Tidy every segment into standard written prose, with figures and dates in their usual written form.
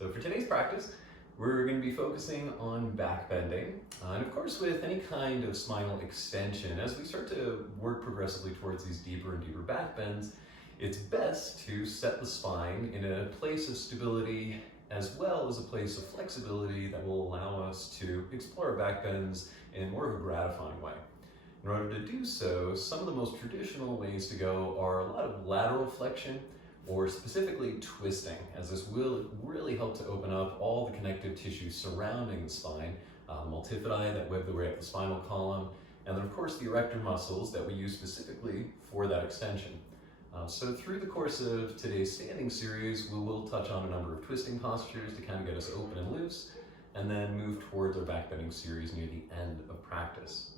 So for today's practice, we're going to be focusing on back bending, and of course with any kind of spinal extension, as we start to work progressively towards these deeper and deeper back bends, it's best to set the spine in a place of stability as well as a place of flexibility that will allow us to explore back bends in more of a gratifying way. In order to do so, some of the most traditional ways to go are a lot of lateral flexion, or specifically twisting, as this will really help to open up all the connective tissue surrounding the spine, the multifidi that web the way up the spinal column, and then of course the erector muscles that we use specifically for that extension. So through the course of today's standing series, we will touch on a number of twisting postures to kind of get us open and loose, and then move towards our back bending series near the end of practice.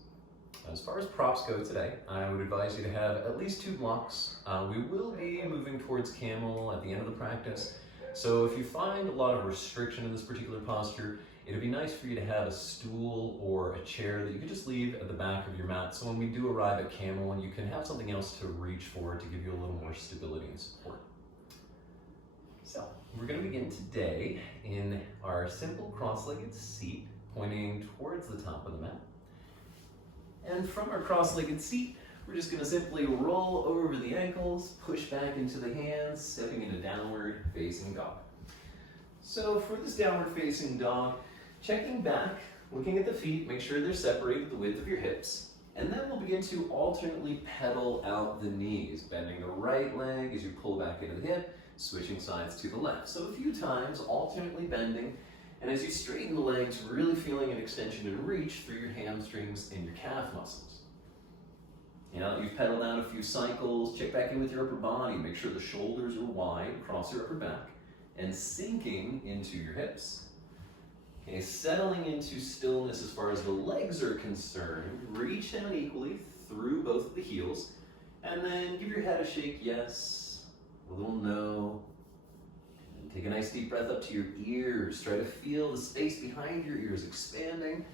As far as props go today, I would advise you to have at least 2 blocks. We will be moving towards camel at the end of the practice, so if you find a lot of restriction in this particular posture, it'd be nice for you to have a stool or a chair that you could just leave at the back of your mat, so when we do arrive at camel, you can have something else to reach for to give you a little more stability and support. So we're going to begin today in our simple cross-legged seat, pointing towards the top of the mat. And from our cross-legged seat, we're just going to simply roll over the ankles, push back into the hands, stepping into downward facing dog. So for this downward facing dog, checking back, looking at the feet, make sure they're separated the width of your hips, and then we'll begin to alternately pedal out the knees, bending the right leg as you pull back into the hip, switching sides to the left. So a few times, alternately bending, and as you straighten the legs, really feeling an extension and reach through your hamstrings and your calf muscles. Now that you've pedaled out a few cycles, check back in with your upper body, make sure the shoulders are wide across your upper back, and sinking into your hips. Okay, settling into stillness as far as the legs are concerned, reach down equally through both of the heels, and then give your head a shake yes, a little no. And take a nice deep breath up to your ears. Try to feel the space behind your ears expanding,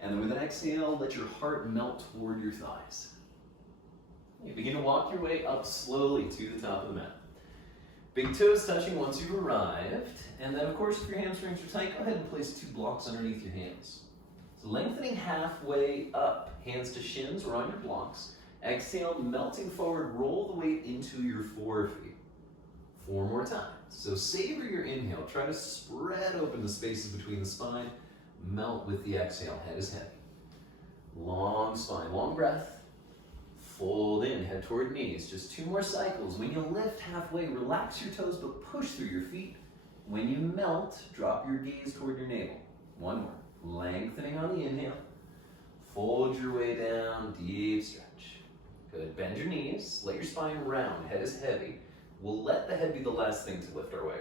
and then with an exhale, let your heart melt toward your thighs. You begin to walk your way up slowly to the top of the mat. Big toes touching once you've arrived, and then of course if your hamstrings are tight, go ahead and place 2 blocks underneath your hands. So lengthening halfway up, hands to shins or on your blocks. Exhale, melting forward, roll the weight into your forefeet. 4 more times. So savor your inhale, try to spread open the spaces between the spine, melt with the exhale, head is heavy. Long spine, long breath. Fold in, head toward knees. Just 2 more cycles. When you lift halfway, relax your toes but push through your feet. When you melt, drop your gaze toward your navel. 1 more. Lengthening on the inhale. Fold your way down, deep stretch. Good. Bend your knees, let your spine round, head is heavy. We'll let the head be the last thing to lift our way.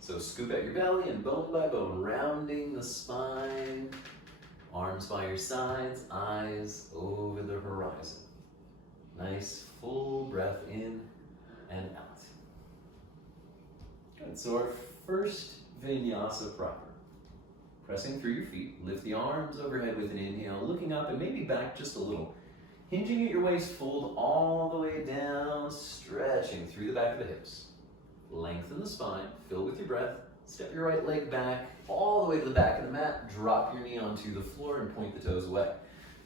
So scoop out your belly and bone by bone, rounding the spine. Arms by your sides, eyes over the horizon. Nice full breath in and out. Good, so our first vinyasa proper. Pressing through your feet, lift the arms overhead with an inhale, looking up and maybe back just a little. Hinging at your waist, fold all the way down, stretching through the back of the hips. Lengthen the spine, fill with your breath, step your right leg back, all the way to the back of the mat, drop your knee onto the floor and point the toes away.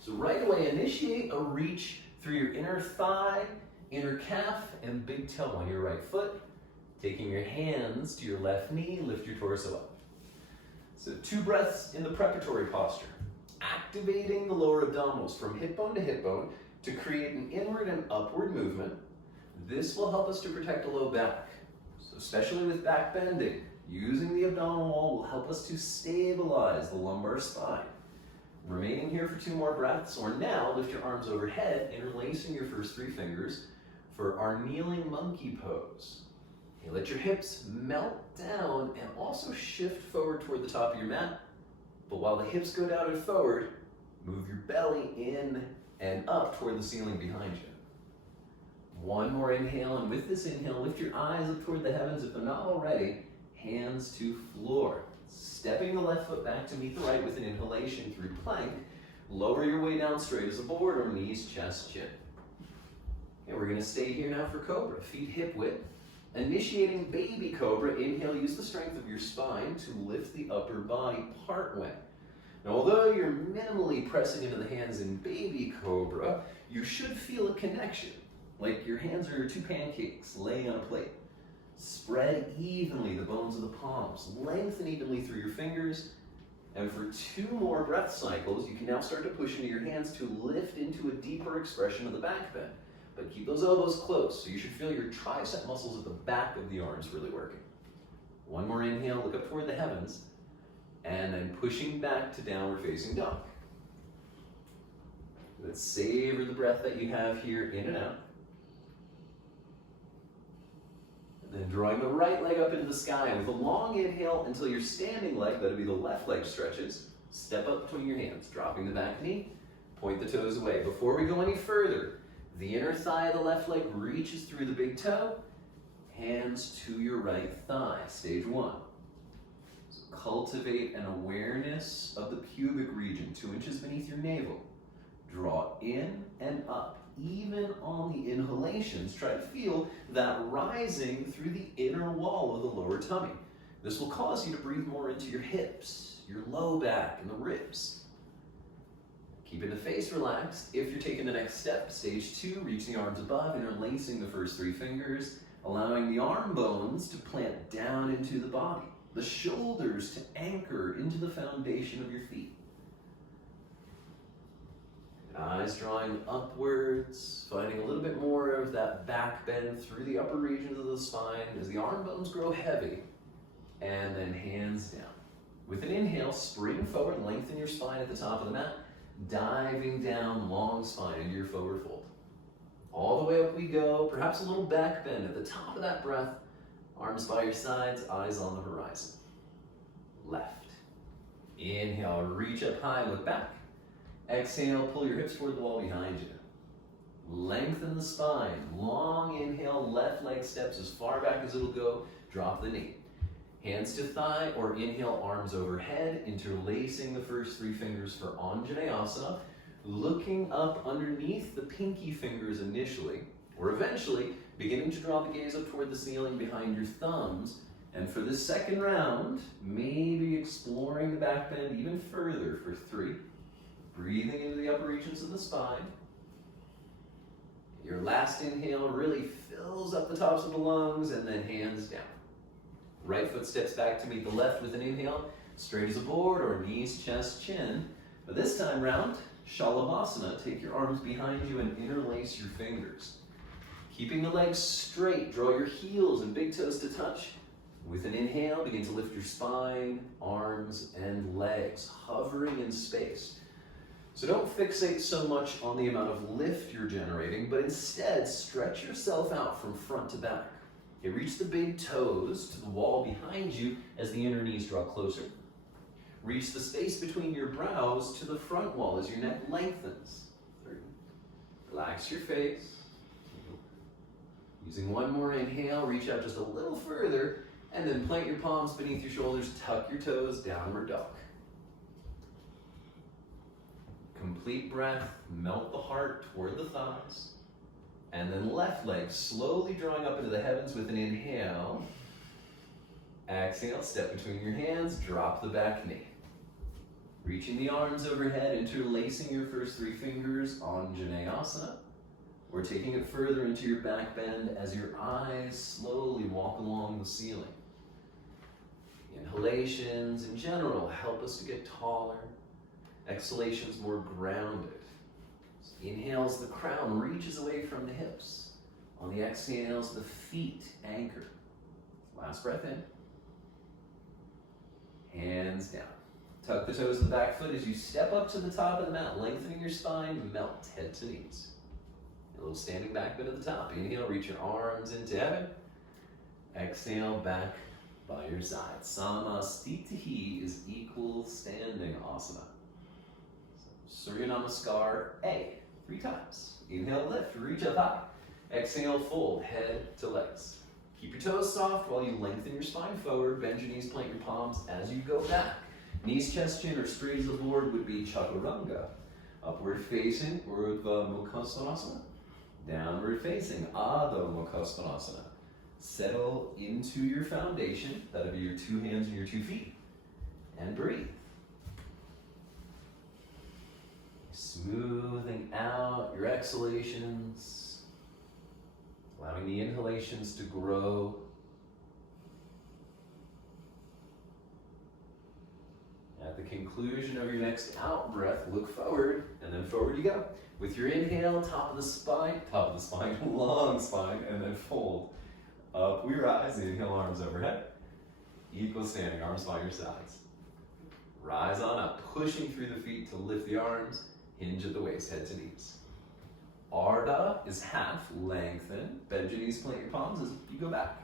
So right away, initiate a reach through your inner thigh, inner calf, and big toe on your right foot. Taking your hands to your left knee, lift your torso up. So 2 breaths in the preparatory posture. Activating the lower abdominals from hip bone to hip bone to create an inward and upward movement. This will help us to protect the low back. So especially with back bending, using the abdominal wall will help us to stabilize the lumbar spine. Remaining here for 2 more breaths, or now lift your arms overhead, interlacing your first 3 fingers for our kneeling monkey pose. Okay, let your hips melt down and also shift forward toward the top of your mat. But while the hips go down and forward, move your belly in and up toward the ceiling behind you. 1 more inhale, and with this inhale, lift your eyes up toward the heavens. If they're not already, hands to floor. Stepping the left foot back to meet the right with an inhalation through plank. Lower your way down straight as a board, or knees, chest, chin. Okay, we're going to stay here now for cobra. Feet hip width. Initiating baby cobra, inhale, use the strength of your spine to lift the upper body partway. Now, although you're minimally pressing into the hands in baby cobra, you should feel a connection, like your hands are two pancakes laying on a plate. Spread evenly the bones of the palms, lengthen evenly through your fingers, and for 2 more breath cycles, you can now start to push into your hands to lift into a deeper expression of the back bend. But keep those elbows close, so you should feel your tricep muscles at the back of the arms really working. 1 more inhale, look up toward the heavens, and then pushing back to downward facing dog. Let's savor the breath that you have here, in and out. And then drawing the right leg up into the sky with a long inhale until your standing leg, that'll be the left leg, stretches. Step up between your hands, dropping the back knee, point the toes away. Before we go any further, the inner thigh of the left leg reaches through the big toe, hands to your right thigh, stage 1. So cultivate an awareness of the pubic region, 2 inches beneath your navel. Draw in and up. Even on the inhalations, try to feel that rising through the inner wall of the lower tummy. This will cause you to breathe more into your hips, your low back, and the ribs. Keeping the face relaxed. If you're taking the next step, stage 2, reach the arms above, interlacing the first 3 fingers, allowing the arm bones to plant down into the body, the shoulders to anchor into the foundation of your feet. Eyes drawing upwards, finding a little bit more of that back bend through the upper regions of the spine as the arm bones grow heavy, and then hands down. With an inhale, spring forward, lengthen your spine at the top of the mat, diving down, long spine into your forward fold. All the way up we go, perhaps a little back bend at the top of that breath, arms by your sides, eyes on the horizon. Left. Inhale, reach up high, look back. Exhale, pull your hips toward the wall behind you. Lengthen the spine. Long inhale, left leg steps as far back as it'll go. Drop the knee. Hands to thigh or inhale, arms overhead, interlacing the first 3 fingers for Anjaneyasana. Looking up underneath the pinky fingers initially, or eventually beginning to draw the gaze up toward the ceiling behind your thumbs. And for this second round, maybe exploring the back bend even further for 3. Breathing into the upper regions of the spine. Your last inhale really fills up the tops of the lungs, and then hands down. Right foot steps back to meet the left with an inhale, straight as a board or knees, chest, chin. But this time round, Shalabhasana, take your arms behind you and interlace your fingers. Keeping the legs straight, draw your heels and big toes to touch. With an inhale, begin to lift your spine, arms, and legs, hovering in space. So don't fixate so much on the amount of lift you're generating, but instead stretch yourself out from front to back. Okay, reach the big toes to the wall behind you as the inner knees draw closer. Reach the space between your brows to the front wall as your neck lengthens. 3. Relax your face. Using 1 more inhale, reach out just a little further, and then plant your palms beneath your shoulders, tuck your toes, downward dog. Complete breath, melt the heart toward the thighs. And then left leg slowly drawing up into the heavens with an inhale. Exhale, step between your hands, drop the back knee. Reaching the arms overhead, interlacing your first 3 fingers, Anjaneyasana. We're taking it further into your back bend as your eyes slowly walk along the ceiling. Inhalations in general help us to get taller. Exhalations more grounded. Inhales, the crown reaches away from the hips. On the exhales, the feet anchor. Last breath in. Hands down. Tuck the toes of the back foot as you step up to the top of the mat, lengthening your spine, melt head to knees. A little standing back bend at the top. Inhale, reach your arms into heaven. Exhale, back by your side. Samastitihi is equal standing asana. Surya Namaskar A, 3 times. Inhale, lift, reach up high. Exhale, fold, head to legs. Keep your toes soft while you lengthen your spine forward. Bend your knees, plant your palms as you go back. Knees, chest, chin, or straight as a board would be Chaturanga. Upward facing, Urdhva Mukha Svanasana. Downward facing, Adho Mukha Svanasana. Settle into your foundation. That'll be your 2 hands and your 2 feet. And breathe. Smoothing out your exhalations, allowing the inhalations to grow. At the conclusion of your next out breath, look forward, and then forward you go. With your inhale, top of the spine, long spine, and then fold. Up we rise, inhale, arms overhead. Equal standing, arms by your sides. Rise on up, pushing through the feet to lift the arms, hinge at the waist, head to knees. Ardha is half, lengthen, bend your knees, plant your palms as you go back.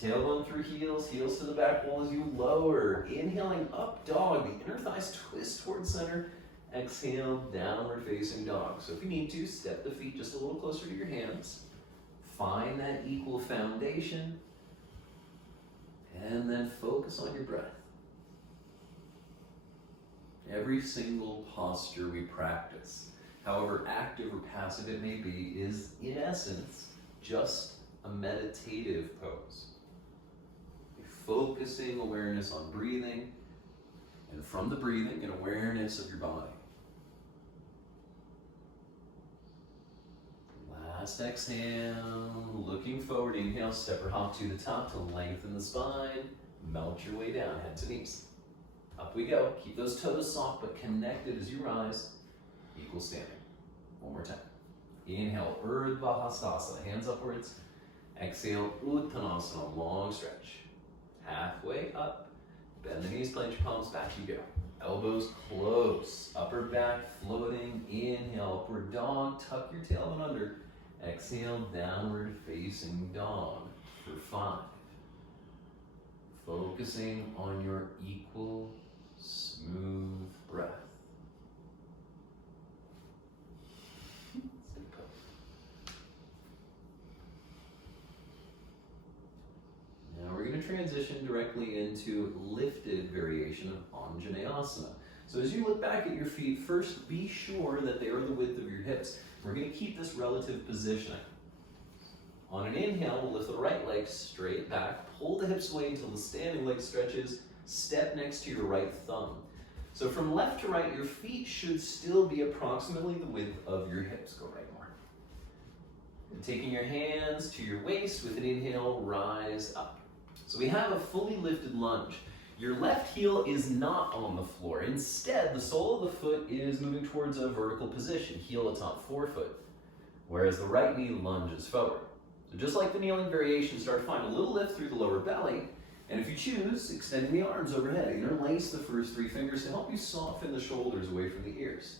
Tailbone through heels, heels to the back wall as you lower. Inhaling up dog, the inner thighs twist towards center. Exhale, downward facing dog. So if you need to, step the feet just a little closer to your hands. Find that equal foundation. And then focus on your breath. Every single posture we practice, however active or passive it may be, is in essence just a meditative pose. Focusing awareness on breathing, and from the breathing, an awareness of your body. Last exhale, looking forward, inhale, step or hop to the top to lengthen the spine, melt your way down, head to knees. Up we go, keep those toes soft but connected as you rise, equal standing. One more time. Inhale, Urdhva Hastasana, hands upwards. Exhale, Uttanasana, long stretch. Halfway up, bend the knees, plant your palms, back you go. Elbows close, upper back floating. Inhale, upward dog, tuck your tailbone under. Exhale, downward facing dog for 5. Focusing on your equal, smooth breath. Now we're going to transition directly into lifted variation of Anjaneyasana. So as you look back at your feet, first be sure that they are the width of your hips. We're going to keep this relative positioning. On an inhale, we'll lift the right leg straight back, pull the hips away until the standing leg stretches, step next to your right thumb. So from left to right, your feet should still be approximately the width of your hips. Go right more. And taking your hands to your waist with an inhale, rise up. So we have a fully lifted lunge. Your left heel is not on the floor. Instead, the sole of the foot is moving towards a vertical position, heel atop forefoot, whereas the right knee lunges forward. So just like the kneeling variation, start to find a little lift through the lower belly, and if you choose, extending the arms overhead. Interlace the first 3 fingers to help you soften the shoulders away from the ears.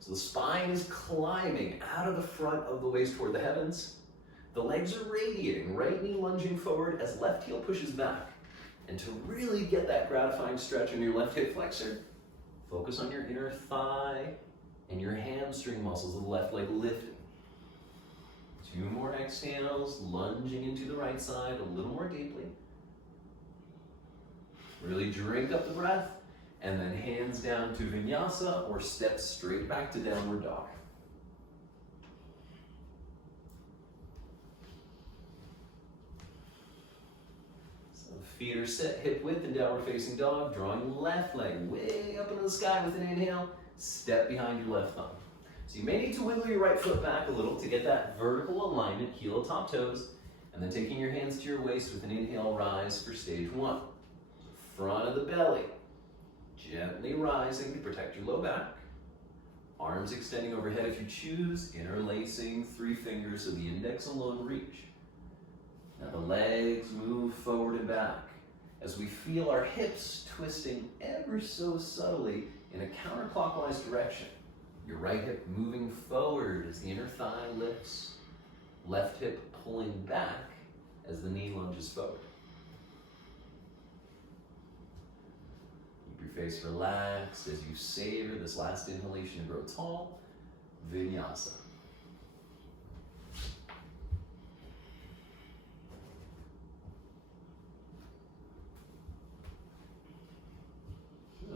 So the spine is climbing out of the front of the waist toward the heavens. The legs are radiating, right knee lunging forward as left heel pushes back. And to really get that gratifying stretch in your left hip flexor, focus on your inner thigh and your hamstring muscles of the left leg lifting. 2 more exhales, lunging into the right side a little more deeply. Really drink up the breath, and then hands down to vinyasa or step straight back to downward dog. Feet are set, hip width and downward facing dog, drawing left leg way up into the sky with an inhale, step behind your left thumb. So you may need to wiggle your right foot back a little to get that vertical alignment, heel to top toes, and then taking your hands to your waist with an inhale, rise for stage 1. Front of the belly, gently rising to protect your low back. Arms extending overhead if you choose, interlacing 3 fingers so the index alone reach. Now the legs move forward and back as we feel our hips twisting ever so subtly in a counterclockwise direction. Your right hip moving forward as the inner thigh lifts, left hip pulling back as the knee lunges forward. Keep your face relaxed as you savor this last inhalation to grow tall, vinyasa.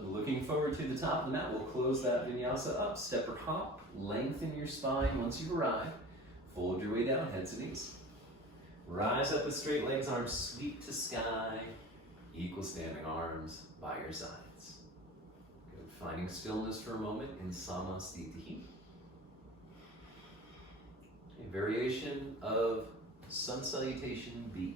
Looking forward to the top of the mat, we'll close that vinyasa up, step or hop, lengthen your spine once you've arrived, fold your way down, head to knees. Rise up with straight legs, arms sweep to sky. Equal standing arms by your sides. Good. Finding stillness for a moment in Samasthiti. A variation of Sun Salutation B.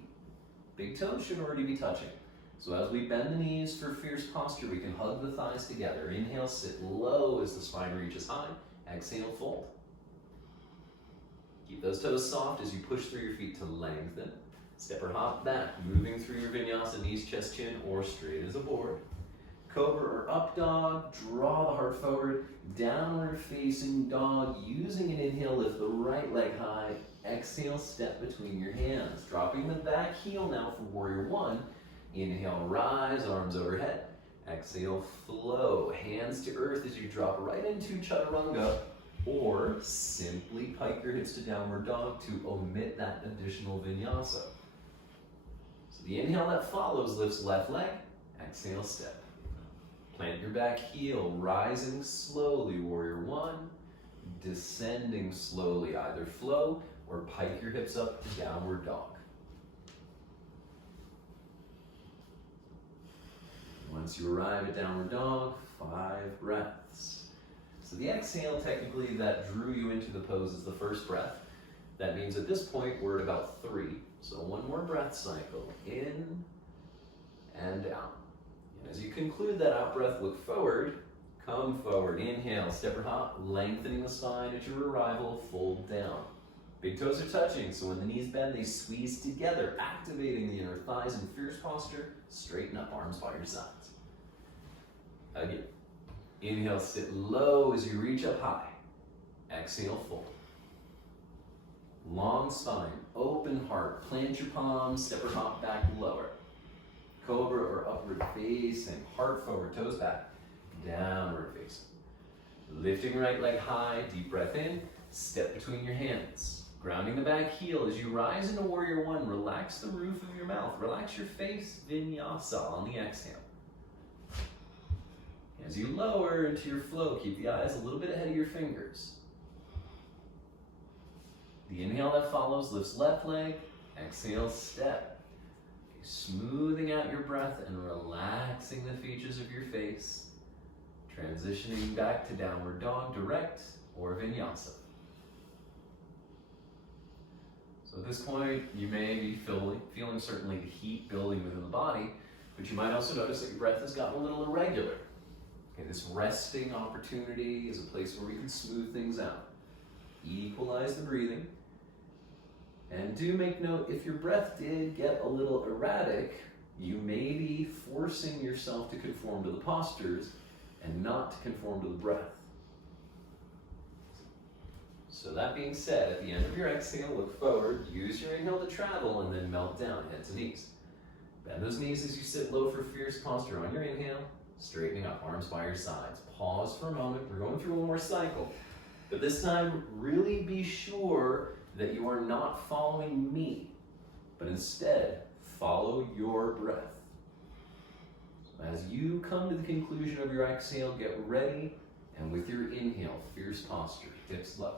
Big toes should already be touching. So as we bend the knees for fierce posture, we can hug the thighs together. Inhale, sit low as the spine reaches high. Exhale, fold. Keep those toes soft as you push through your feet to lengthen. Step or hop back, moving through your vinyasa, knees, chest, chin, or straight as a board. Cobra or up dog, draw the heart forward. Downward facing dog, using an inhale, lift the right leg high. Exhale, step between your hands. Dropping the back heel now for warrior one. Inhale, rise, arms overhead. Exhale, flow. Hands to earth as you drop right into chaturanga, or simply pike your hips to downward dog to omit that additional vinyasa. So the inhale that follows lifts left leg. Exhale, step. Plant your back heel, rising slowly, warrior one. Descending slowly, either flow or pike your hips up to downward dog. Once you arrive at downward dog, 5 breaths. So the exhale, technically, that drew you into the pose is the first breath. That means at this point, we're at about 3. So one more breath cycle, in and out. And as you conclude that out breath, look forward, come forward, inhale, step or hop, lengthening the spine at your arrival, fold down. Big toes are touching, so when the knees bend, they squeeze together, activating the inner thighs in fierce posture. Straighten up, arms by your sides. Again. Inhale, sit low as you reach up high. Exhale, fold. Long spine, open heart. Plant your palms, step or hop back lower. Cobra or upward facing. Heart forward, toes back. Downward facing. Lifting right leg high, deep breath in. Step between your hands. Grounding the back heel as you rise into warrior one. Relax the roof of your mouth. Relax your face, vinyasa on the exhale. As you lower into your flow, keep the eyes a little bit ahead of your fingers. The inhale that follows lifts left leg. Exhale, step. Okay, smoothing out your breath and relaxing the features of your face. Transitioning back to downward dog, direct or vinyasa. So at this point, you may be feeling certainly the heat building within the body, but you might also notice that your breath has gotten a little irregular. Okay, this resting opportunity is a place where we can smooth things out. Equalize the breathing. And do make note, if your breath did get a little erratic, you may be forcing yourself to conform to the postures and not to conform to the breath. So that being said, at the end of your exhale, look forward, use your inhale to travel, and then melt down, head to knees. Bend those knees as you sit low for fierce posture on your inhale. Straightening up, arms by your sides. Pause for a moment. We're going through one more cycle. But this time, really be sure that you are not following me, but instead, follow your breath. So as you come to the conclusion of your exhale, get ready, and with your inhale, fierce posture, hips low.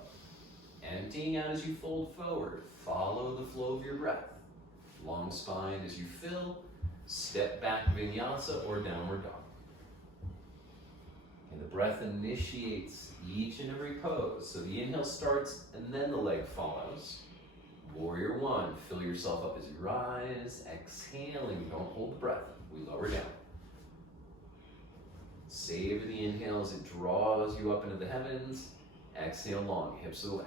Emptying out as you fold forward. Follow the flow of your breath. Long spine as you fill. Step back, vinyasa or downward dog. And the breath initiates each and every pose. So the inhale starts and then the leg follows. Warrior one, fill yourself up as you rise. Exhaling, don't hold the breath. We lower down. Savor the inhale as it draws you up into the heavens. Exhale long, hips away.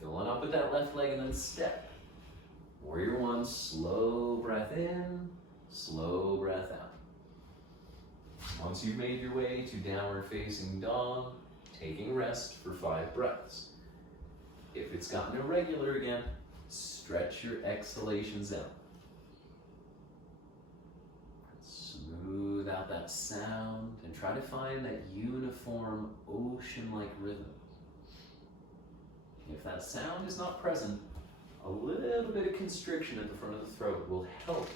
Filling up with that left leg and then step. Warrior one, slow breath in, slow breath out. Once you've made your way to downward facing dog, taking rest for 5 breaths. If it's gotten irregular again, stretch your exhalations out. Smooth out that sound and try to find that uniform ocean-like rhythm. If that sound is not present, a little bit of constriction at the front of the throat will help.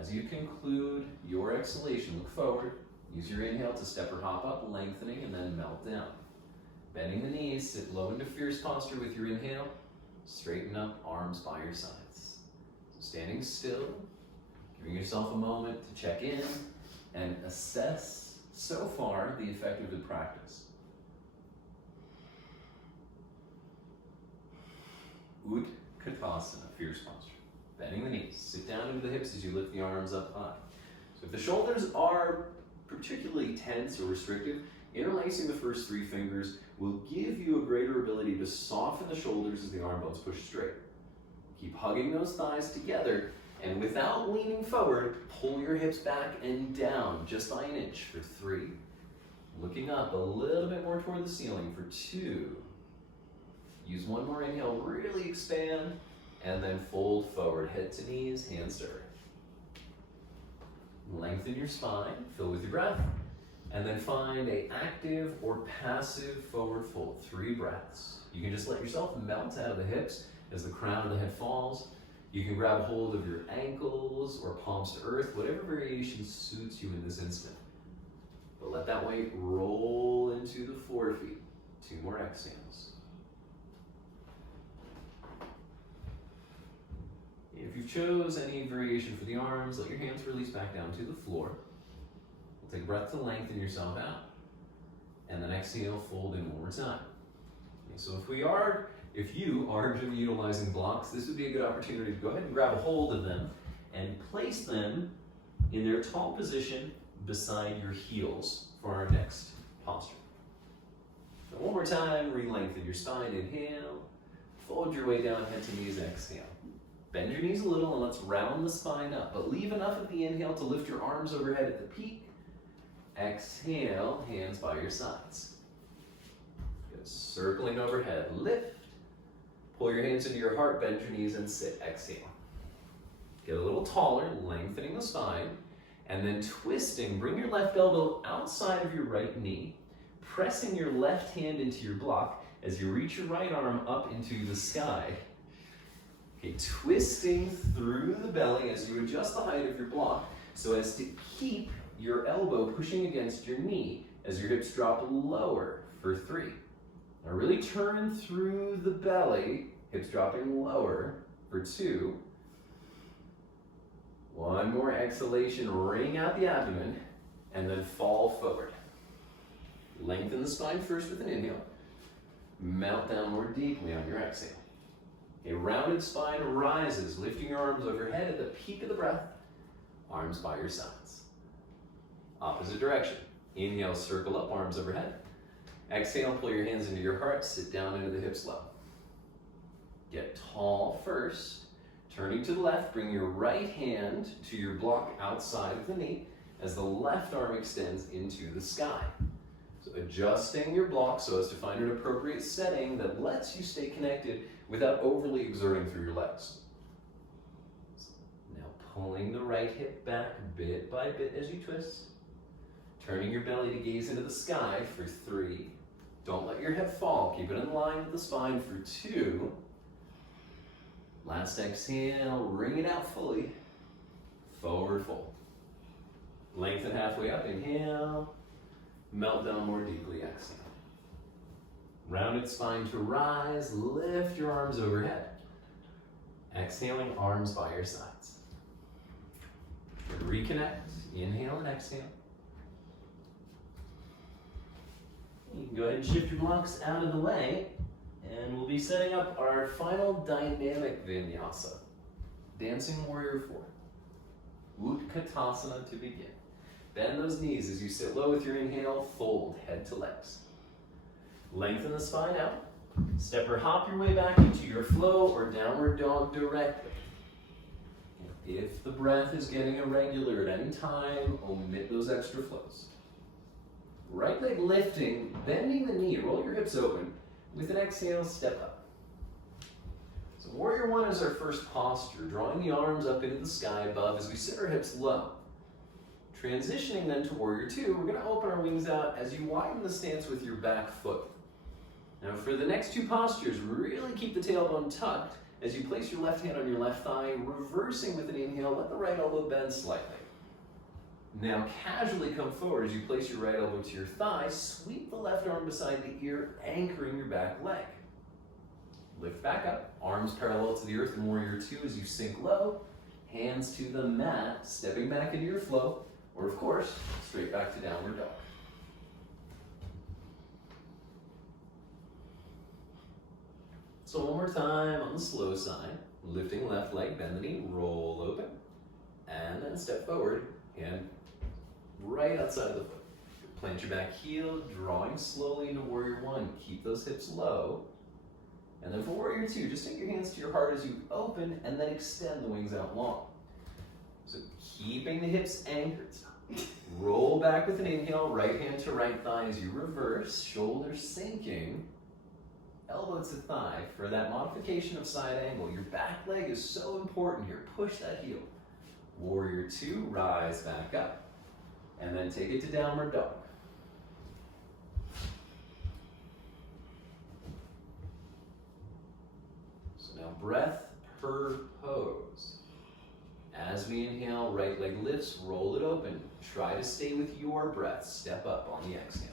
As you conclude your exhalation, look forward. Use your inhale to step or hop up, lengthening, and then melt down. Bending the knees, sit low into fierce posture with your inhale. Straighten up, arms by your sides. So standing still, giving yourself a moment to check in and assess so far the effect of the practice. Utkatasana, fierce posture. Bending the knees, sit down into the hips as you lift the arms up high. So if the shoulders are particularly tense or restrictive, interlacing the first 3 fingers will give you a greater ability to soften the shoulders as the arm bones push straight. Keep hugging those thighs together, and without leaning forward, pull your hips back and down just by an inch for 3. Looking up a little bit more toward the ceiling for 2. Use one more inhale, really expand, and then fold forward, head to knees, hands to earth. Lengthen your spine, fill with your breath, and then find an active or passive forward fold. 3 breaths. You can just let yourself melt out of the hips as the crown of the head falls. You can grab hold of your ankles or palms to earth, whatever variation suits you in this instant. But let that weight roll into the forefeet. 2 more exhales. If you chose any variation for the arms, let your hands release back down to the floor. We'll take a breath to lengthen yourself out. And then exhale, fold in one more time. Okay, so if you are utilizing blocks, this would be a good opportunity to go ahead and grab a hold of them and place them in their tall position beside your heels for our next posture. So one more time, re-lengthen your spine, inhale. Fold your way down, head to knees, exhale. Bend your knees a little and let's round the spine up, but leave enough at the inhale to lift your arms overhead at the peak. Exhale, hands by your sides. Good. Circling overhead, lift. Pull your hands into your heart, bend your knees and sit, exhale. Get a little taller, lengthening the spine, and then twisting, bring your left elbow outside of your right knee, pressing your left hand into your block as you reach your right arm up into the sky. Okay, twisting through the belly as you adjust the height of your block so as to keep your elbow pushing against your knee as your hips drop lower for 3. Now really turn through the belly, hips dropping lower for 2. One more exhalation, wring out the abdomen, and then fall forward. Lengthen the spine first with an inhale. Melt down more deeply on your exhale. A rounded spine rises, lifting your arms overhead at the peak of the breath, arms by your sides. Opposite direction. Inhale, circle up, arms overhead. Exhale, pull your hands into your heart, sit down into the hips low. Get tall first. Turning to the left, bring your right hand to your block outside of the knee as the left arm extends into the sky. So adjusting your block so as to find an appropriate setting that lets you stay connected without overly exerting through your legs. Now pulling the right hip back bit by bit as you twist. Turning your belly to gaze into the sky for 3. Don't let your head fall. Keep it in line with the spine for 2. Last exhale, wring it out fully. Forward fold. Lengthen halfway up, inhale. Melt down more deeply, exhale. Rounded spine to rise, lift your arms overhead. Exhaling, arms by your sides. Reconnect, inhale and exhale. You can go ahead and shift your blocks out of the way, and we'll be setting up our final dynamic vinyasa, Dancing Warrior 4. Utkatasana to begin. Bend those knees as you sit low with your inhale, fold head to legs. Lengthen the spine out. Step or hop your way back into your flow or downward dog directly. If the breath is getting irregular at any time, omit those extra flows. Right leg lifting, bending the knee, roll your hips open. With an exhale, step up. So Warrior 1 is our first posture, drawing the arms up into the sky above as we sit our hips low. Transitioning then to Warrior 2, we're going to open our wings out as you widen the stance with your back foot. Now for the next 2 postures, really keep the tailbone tucked as you place your left hand on your left thigh, reversing with an inhale, let the right elbow bend slightly. Now casually come forward as you place your right elbow to your thigh, sweep the left arm beside the ear, anchoring your back leg. Lift back up, arms parallel to the earth in Warrior Two as you sink low, hands to the mat, stepping back into your flow, or of course, straight back to Downward Dog. So one more time on the slow side, lifting left leg, bend the knee, roll open, and then step forward, hand right outside of the foot. Plant your back heel, drawing slowly into Warrior One. Keep those hips low. And then for Warrior Two, just take your hands to your heart as you open and then extend the wings out long. So keeping the hips anchored. Roll back with an inhale, right hand to right thigh as you reverse, shoulders sinking, elbow to thigh. For that modification of side angle, your back leg is so important here. Push that heel. Warrior Two, rise back up, and then take it to Downward Dog. So now breath per pose. As we inhale, right leg lifts, roll it open. Try to stay with your breath. Step up on the exhale.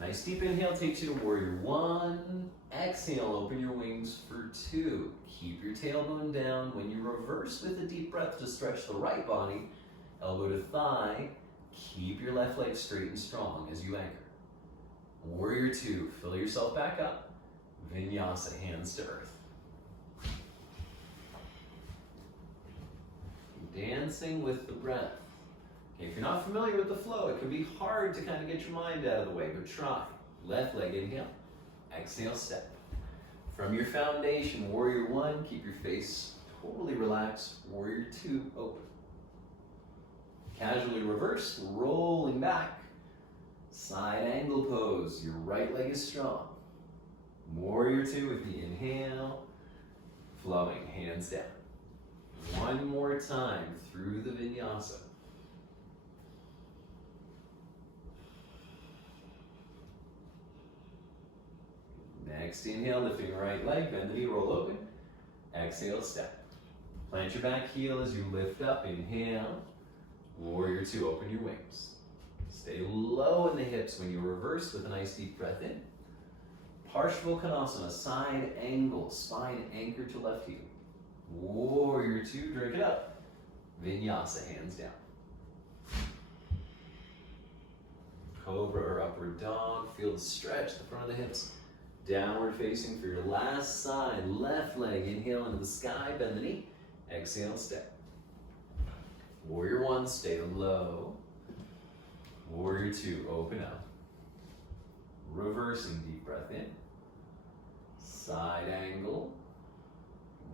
Nice deep inhale takes you to Warrior One. Exhale, open your wings for Two. Keep your tailbone down. When you reverse with a deep breath to stretch the right body, elbow to thigh, keep your left leg straight and strong as you anchor. Warrior Two, fill yourself back up. Vinyasa, hands to earth. Dancing with the breath. Okay, if you're not familiar with the flow, it can be hard to kind of get your mind out of the way, but try. Left leg inhale, exhale, step. From your foundation, Warrior One, keep your face totally relaxed. Warrior Two, open. Casually reverse, rolling back. Side angle pose, your right leg is strong. Warrior Two with the inhale, flowing, hands down. One more time through the vinyasa. Next inhale, lifting right leg, bend the knee, roll open. Exhale, step. Plant your back heel as you lift up. Inhale. Warrior Two, open your wings. Stay low in the hips when you reverse with a nice deep breath in. Parsvakonasana, side angle, spine anchored to left heel. Warrior Two, drink it up. Vinyasa, hands down. Cobra or Upward Dog, feel the stretch, the front of the hips. Downward facing for your last side, left leg, inhale into the sky, bend the knee. Exhale, step. Warrior One, stay low. Warrior Two, open up. Reversing, deep breath in. Side angle.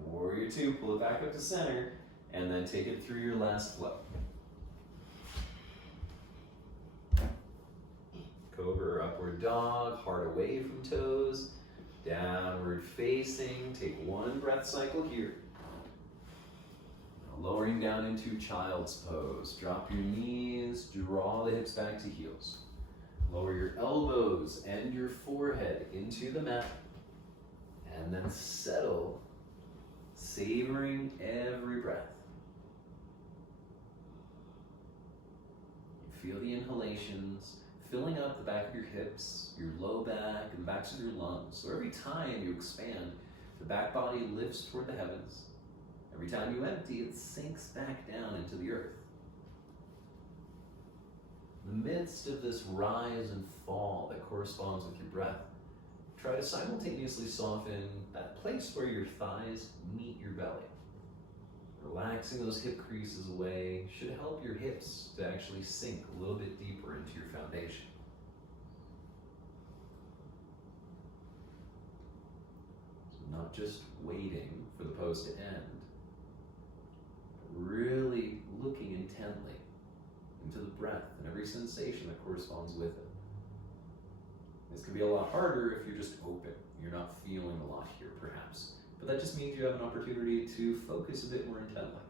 Warrior Two, pull it back up to center, and then take it through your last flow. Cobra or Upward Dog, heart away from toes. Downward facing, take one breath cycle here. Now lowering down into Child's Pose. Drop your knees, draw the hips back to heels. Lower your elbows and your forehead into the mat, and then settle, savoring every breath. You feel the inhalations filling up the back of your hips, your low back, and the backs of your lungs. So every time you expand, the back body lifts toward the heavens. Every time you empty, it sinks back down into the earth. In the midst of this rise and fall that corresponds with your breath, try to simultaneously soften that place where your thighs meet your belly. Relaxing those hip creases away should help your hips to actually sink a little bit deeper into your foundation. So not just waiting for the pose to end, but really looking intently into the breath and every sensation that corresponds with it. This can be a lot harder if you're just open. You're not feeling a lot here, perhaps. But that just means you have an opportunity to focus a bit more intently.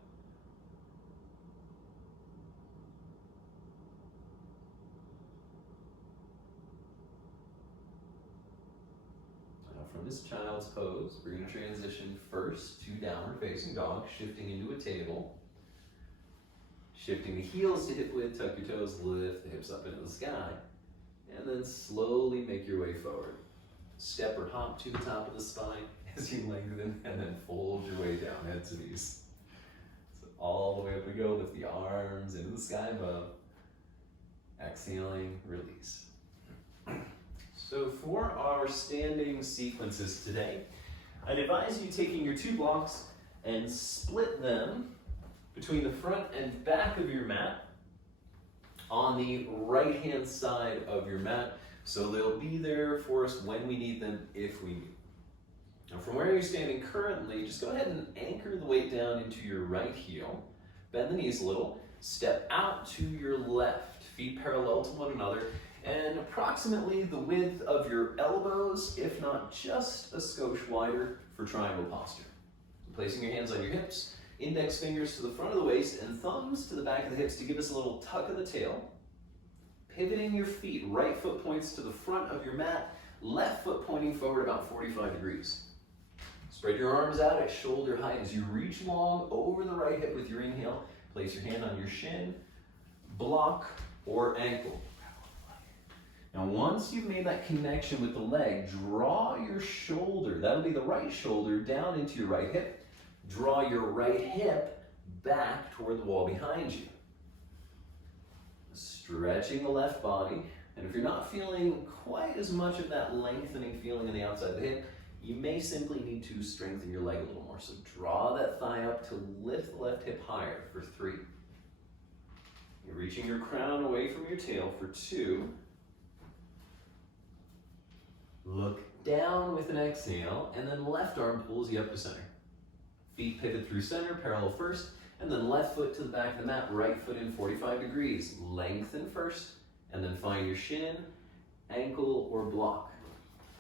Now from this Child's Pose, we're going to transition first to Downward Facing Dog, shifting into a table. Shifting the heels to hip width, tuck your toes, lift the hips up into the sky, and then slowly make your way forward. Step or hop to the top of the spine as you lengthen, and then fold your way down, head to knees. So all the way up we go, lift the arms into the sky above. Exhaling, release. So for our standing sequences today, I'd advise you taking your 2 blocks and split them between the front and back of your mat on the right-hand side of your mat. So they'll be there for us when we need them, if we need. Now from where you're standing currently, just go ahead and anchor the weight down into your right heel. Bend the knees a little. Step out to your left, feet parallel to one another, and approximately the width of your elbows, if not just a skosh wider, for triangle posture. Placing your hands on your hips, index fingers to the front of the waist, and thumbs to the back of the hips to give us a little tuck of the tail. Pivoting your feet, right foot points to the front of your mat, left foot pointing forward about 45 degrees. Spread your arms out at shoulder height as you reach long over the right hip with your inhale. Place your hand on your shin, block, or ankle. Now once you've made that connection with the leg, draw your shoulder, that'll be the right shoulder, down into your right hip. Draw your right hip back toward the wall behind you. Stretching the left body, and if you're not feeling quite as much of that lengthening feeling on the outside of the hip, you may simply need to strengthen your leg a little more. So draw that thigh up to lift the left hip higher for 3. You're reaching your crown away from your tail for 2. Look down with an exhale, and then left arm pulls you up to center. Feet pivot through center, parallel first, and then left foot to the back of the mat, right foot in 45 degrees. Lengthen first, and then find your shin, ankle, or block.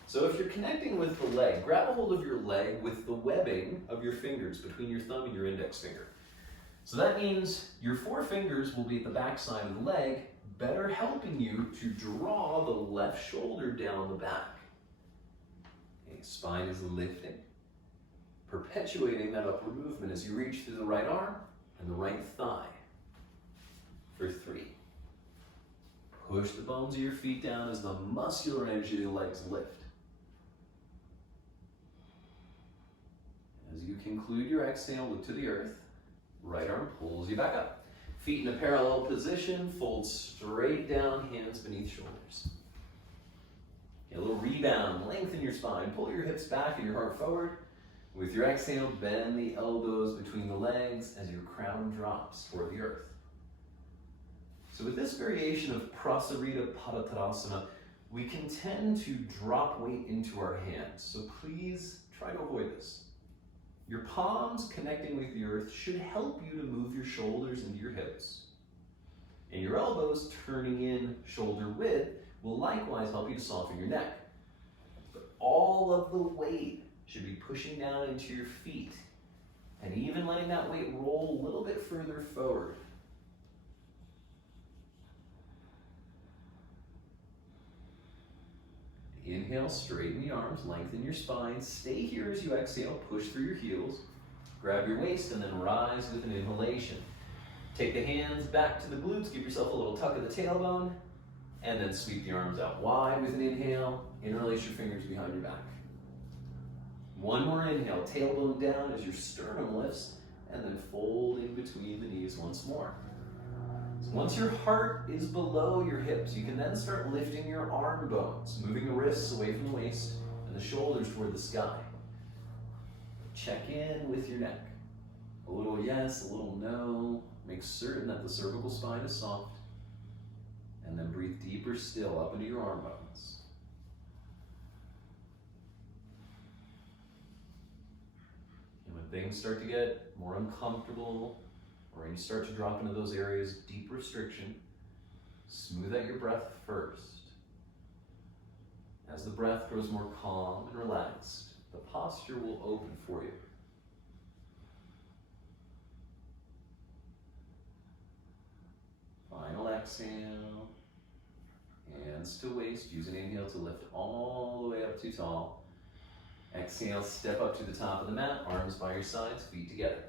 So if you're connecting with the leg, grab a hold of your leg with the webbing of your fingers between your thumb and your index finger. So that means your 4 fingers will be at the back side of the leg, better helping you to draw the left shoulder down the back. Okay, spine is lifting, perpetuating that upward movement as you reach through the right arm and the right thigh for 3. Push the bones of your feet down as the muscular energy of the legs lift. As you conclude your exhale, look to the earth. Right arm pulls you back up. Feet in a parallel position, fold straight down, hands beneath shoulders. A little rebound, lengthen your spine, pull your hips back and your heart forward. With your exhale, bend the elbows between the legs as your crown drops toward the earth. So with this variation of Prasarita Padottanasana, we can tend to drop weight into our hands. So please try to avoid this. Your palms connecting with the earth should help you to move your shoulders into your hips. And your elbows turning in shoulder width will likewise help you to soften your neck. But all of the weight should be pushing down into your feet and even letting that weight roll a little bit further forward. Inhale, straighten the arms, lengthen your spine. Stay here as you exhale, push through your heels. Grab your waist and then rise with an inhalation. Take the hands back to the glutes, give yourself a little tuck of the tailbone, and then sweep the arms out wide with an inhale. Interlace your fingers behind your back. One more inhale, tailbone down as your sternum lifts, and then fold in between the knees once more. So once your heart is below your hips, you can then start lifting your arm bones, moving the wrists away from the waist and the shoulders toward the sky. Check in with your neck. A little yes, a little no. Make certain that the cervical spine is soft. And then breathe deeper still up into your arm bones. And when things start to get more uncomfortable, or when you start to drop into those areas of deep restriction, smooth out your breath first. As the breath grows more calm and relaxed, the posture will open for you. Final exhale. Hands to waist. Use an inhale to lift all the way up too tall. Exhale, step up to the top of the mat, arms by your sides, feet together.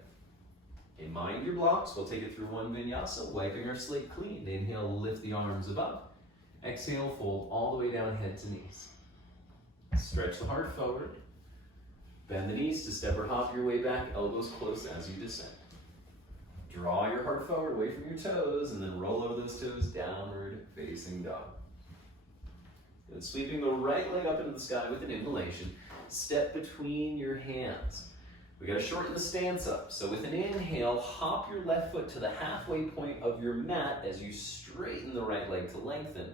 Okay, mind your blocks. We'll take it through one vinyasa, wiping our slate clean. Inhale, lift the arms above. Exhale, fold all the way down, head to knees. Stretch the heart forward. Bend the knees to step or hop your way back, elbows close as you descend. Draw your heart forward away from your toes, and then roll over those toes, downward facing dog. Good. Sweeping the right leg up into the sky with an inhalation. Step between your hands. We gotta shorten the stance up. So with an inhale, hop your left foot to the halfway point of your mat as you straighten the right leg to lengthen.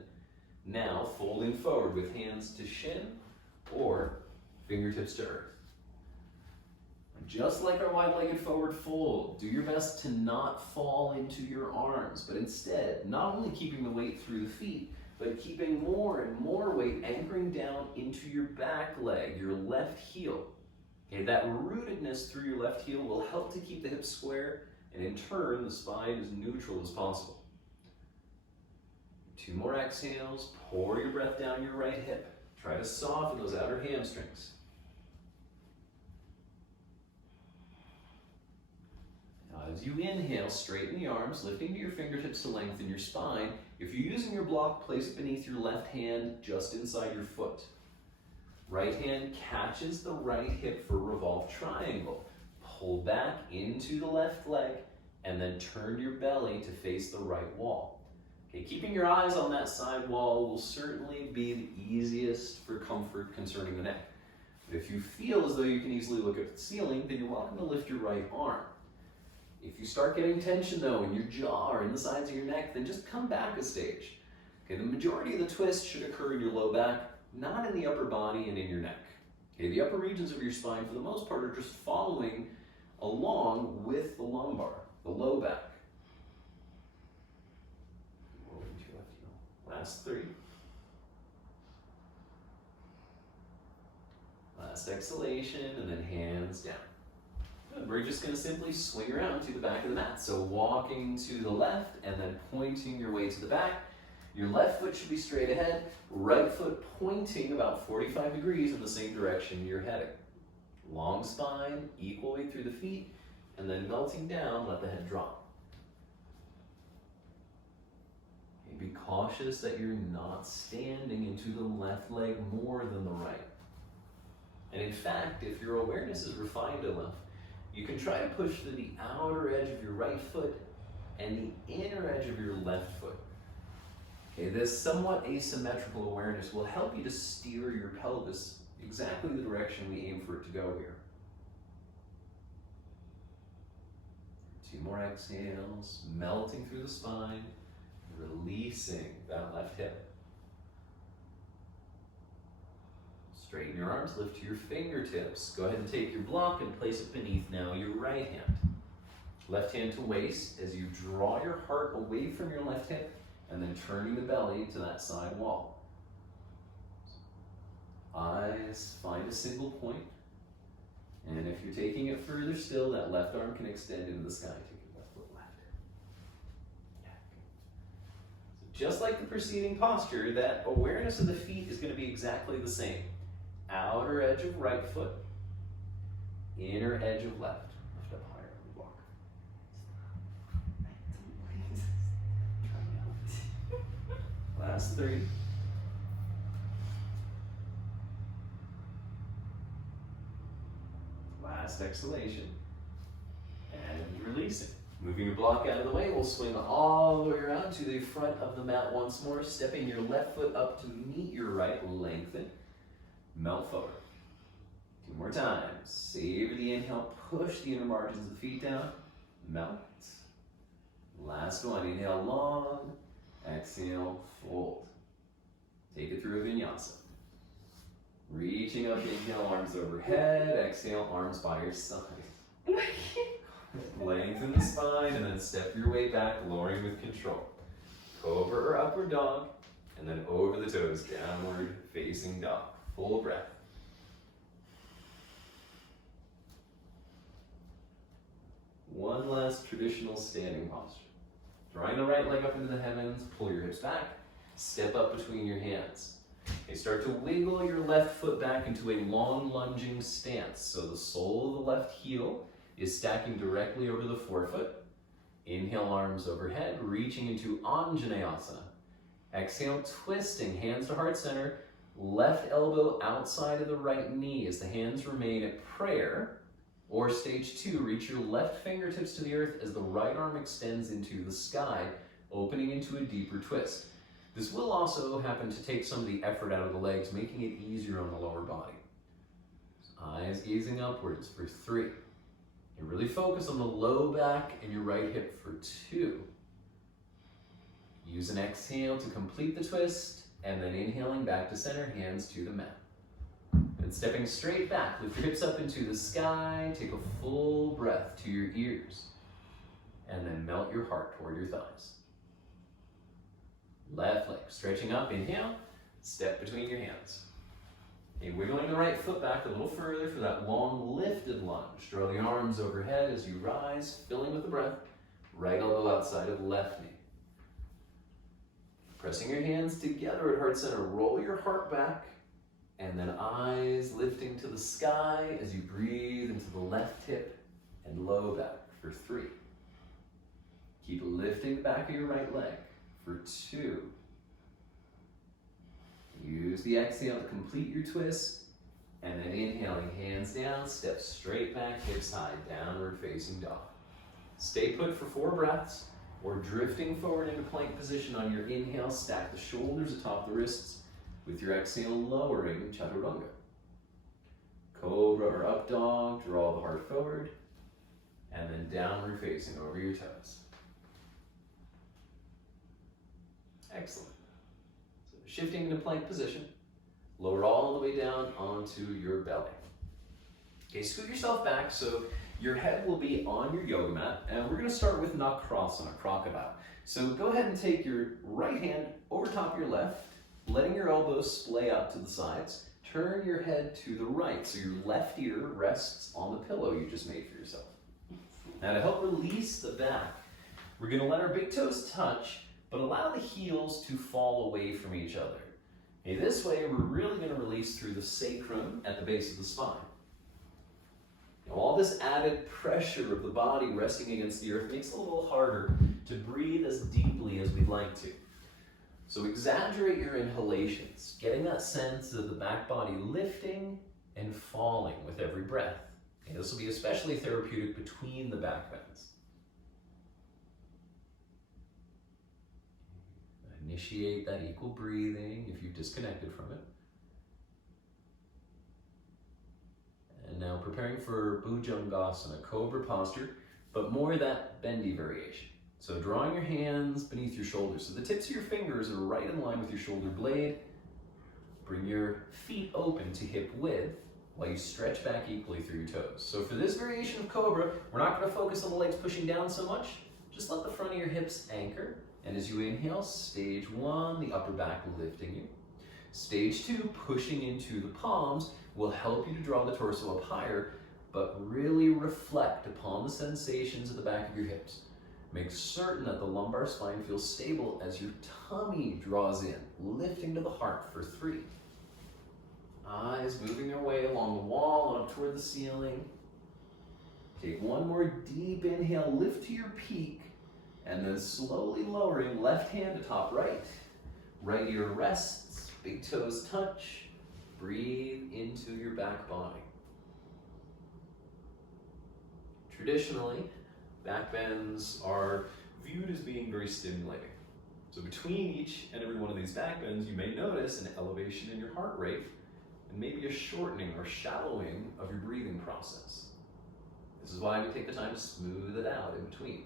Now, folding forward with hands to shin or fingertips to earth. Just like our wide-legged forward fold, do your best to not fall into your arms, but instead, not only keeping the weight through the feet, but keeping more and more weight anchoring down into your back leg, your left heel. Okay, that rootedness through your left heel will help to keep the hips square, and in turn, the spine as neutral as possible. 2 more exhales, pour your breath down your right hip. Try to soften those outer hamstrings. Now, as you inhale, straighten the arms, lifting to your fingertips to lengthen your spine. If you're using your block, place it beneath your left hand, just inside your foot. Right hand catches the right hip for revolve triangle. Pull back into the left leg, and then turn your belly to face the right wall. Okay, keeping your eyes on that side wall will certainly be the easiest for comfort concerning the neck. But if you feel as though you can easily look at the ceiling, then you're welcome to lift your right arm. If you start getting tension though in your jaw or in the sides of your neck, then just come back a stage. Okay, the majority of the twist should occur in your low back, not in the upper body and in your neck. Okay, the upper regions of your spine for the most part are just following along with the lumbar, the low back. Last 3. Last exhalation, and then hands down. Good. We're just gonna simply swing around to the back of the mat. So walking to the left and then pointing your way to the back. Your left foot should be straight ahead, right foot pointing about 45 degrees in the same direction you're heading. Long spine, equal weight through the feet, and then melting down, let the head drop. Be cautious that you're not standing into the left leg more than the right. And in fact, if your awareness is refined enough, you can try to push through the outer edge of your right foot and the inner edge of your left foot. Okay, this somewhat asymmetrical awareness will help you to steer your pelvis exactly the direction we aim for it to go here. 2 more exhales, melting through the spine. Releasing that left hip. Straighten your arms, lift to your fingertips. Go ahead and take your block and place it beneath now your right hand. Left hand to waist as you draw your heart away from your left hip and then turning the belly to that side wall. Eyes find a single point. And if you're taking it further still, that left arm can extend into the sky. Just like the preceding posture, that awareness of the feet is going to be exactly the same. Outer edge of right foot, inner edge of left. Lift up higher on the block. Last 3. Last exhalation. And releasing. Moving your block out of the way, we'll swing all the way around to the front of the mat once more, stepping your left foot up to meet your right, lengthen, melt forward. 2 more times. Savor the inhale, push the inner margins of the feet down, melt. Last one, inhale long, exhale, fold. Take it through a vinyasa. Reaching up, inhale, arms overhead, exhale, arms by your side. Lengthen the spine and then step your way back, lowering with control. Cobra or upward dog, and then over the toes, downward facing dog. Full breath. One last traditional standing posture. Drawing the right leg up into the heavens, pull your hips back, step up between your hands. Okay, start to wiggle your left foot back into a long lunging stance. So the sole of the left heel is stacking directly over the forefoot. Inhale, arms overhead, reaching into Anjaneyasana. Exhale, twisting, hands to heart center, left elbow outside of the right knee as the hands remain at prayer. Or stage 2, reach your left fingertips to the earth as the right arm extends into the sky, opening into a deeper twist. This will also happen to take some of the effort out of the legs, making it easier on the lower body. Eyes gazing upwards for 3. And really focus on the low back and your right hip for 2. Use an exhale to complete the twist, and then inhaling back to center, hands to the mat. And stepping straight back, lift your hips up into the sky, take a full breath to your ears, and then melt your heart toward your thighs. Left leg, stretching up, inhale, step between your hands. Okay, wiggling the right foot back a little further for that long lifted lunge. Draw the arms overhead as you rise, filling with the breath. Right elbow outside of left knee. Pressing your hands together at heart center, roll your heart back, and then eyes lifting to the sky as you breathe into the left hip and low back for 3. Keep lifting the back of your right leg for 2. Use the exhale to complete your twist, and then inhaling, hands down, step straight back, hips high, downward facing dog. Stay put for 4 breaths, or drifting forward into plank position on your inhale, stack the shoulders atop the wrists, with your exhale lowering chaturanga. Cobra or up dog, draw the heart forward, and then downward facing over your toes. Excellent. So shifting into plank position, lower all the way down onto your belly. Okay, scoot yourself back so your head will be on your yoga mat, and we're going to start with Nakrasana, crocodile. So go ahead and take your right hand over top of your left, letting your elbows splay out to the sides. Turn your head to the right so your left ear rests on the pillow you just made for yourself. Now to help release the back, we're going to let our big toes touch, but allow the heels to fall away from each other. Okay, this way we're really going to release through the sacrum at the base of the spine. Now, all this added pressure of the body resting against the earth makes it a little harder to breathe as deeply as we'd like to. So exaggerate your inhalations, getting that sense of the back body lifting and falling with every breath. Okay, this will be especially therapeutic between the back bends. Initiate that equal breathing if you've disconnected from it. And now preparing for Bhujangasana, cobra posture, but more that bendy variation. So drawing your hands beneath your shoulders. So the tips of your fingers are right in line with your shoulder blade. Bring your feet open to hip width while you stretch back equally through your toes. So for this variation of cobra, we're not going to focus on the legs pushing down so much. Just let the front of your hips anchor. And as you inhale, stage 1, the upper back lifting you. Stage 2, pushing into the palms, will help you to draw the torso up higher, but really reflect upon the sensations at the back of your hips. Make certain that the lumbar spine feels stable as your tummy draws in, lifting to the heart for 3. Eyes moving their way along the wall and up toward the ceiling. Take one more deep inhale, lift to your peak, and then slowly lowering, left hand to top right. Right ear rests, big toes touch. Breathe into your back body. Traditionally, back bends are viewed as being very stimulating. So between each and every one of these back bends, you may notice an elevation in your heart rate and maybe a shortening or shallowing of your breathing process. This is why we take the time to smooth it out in between.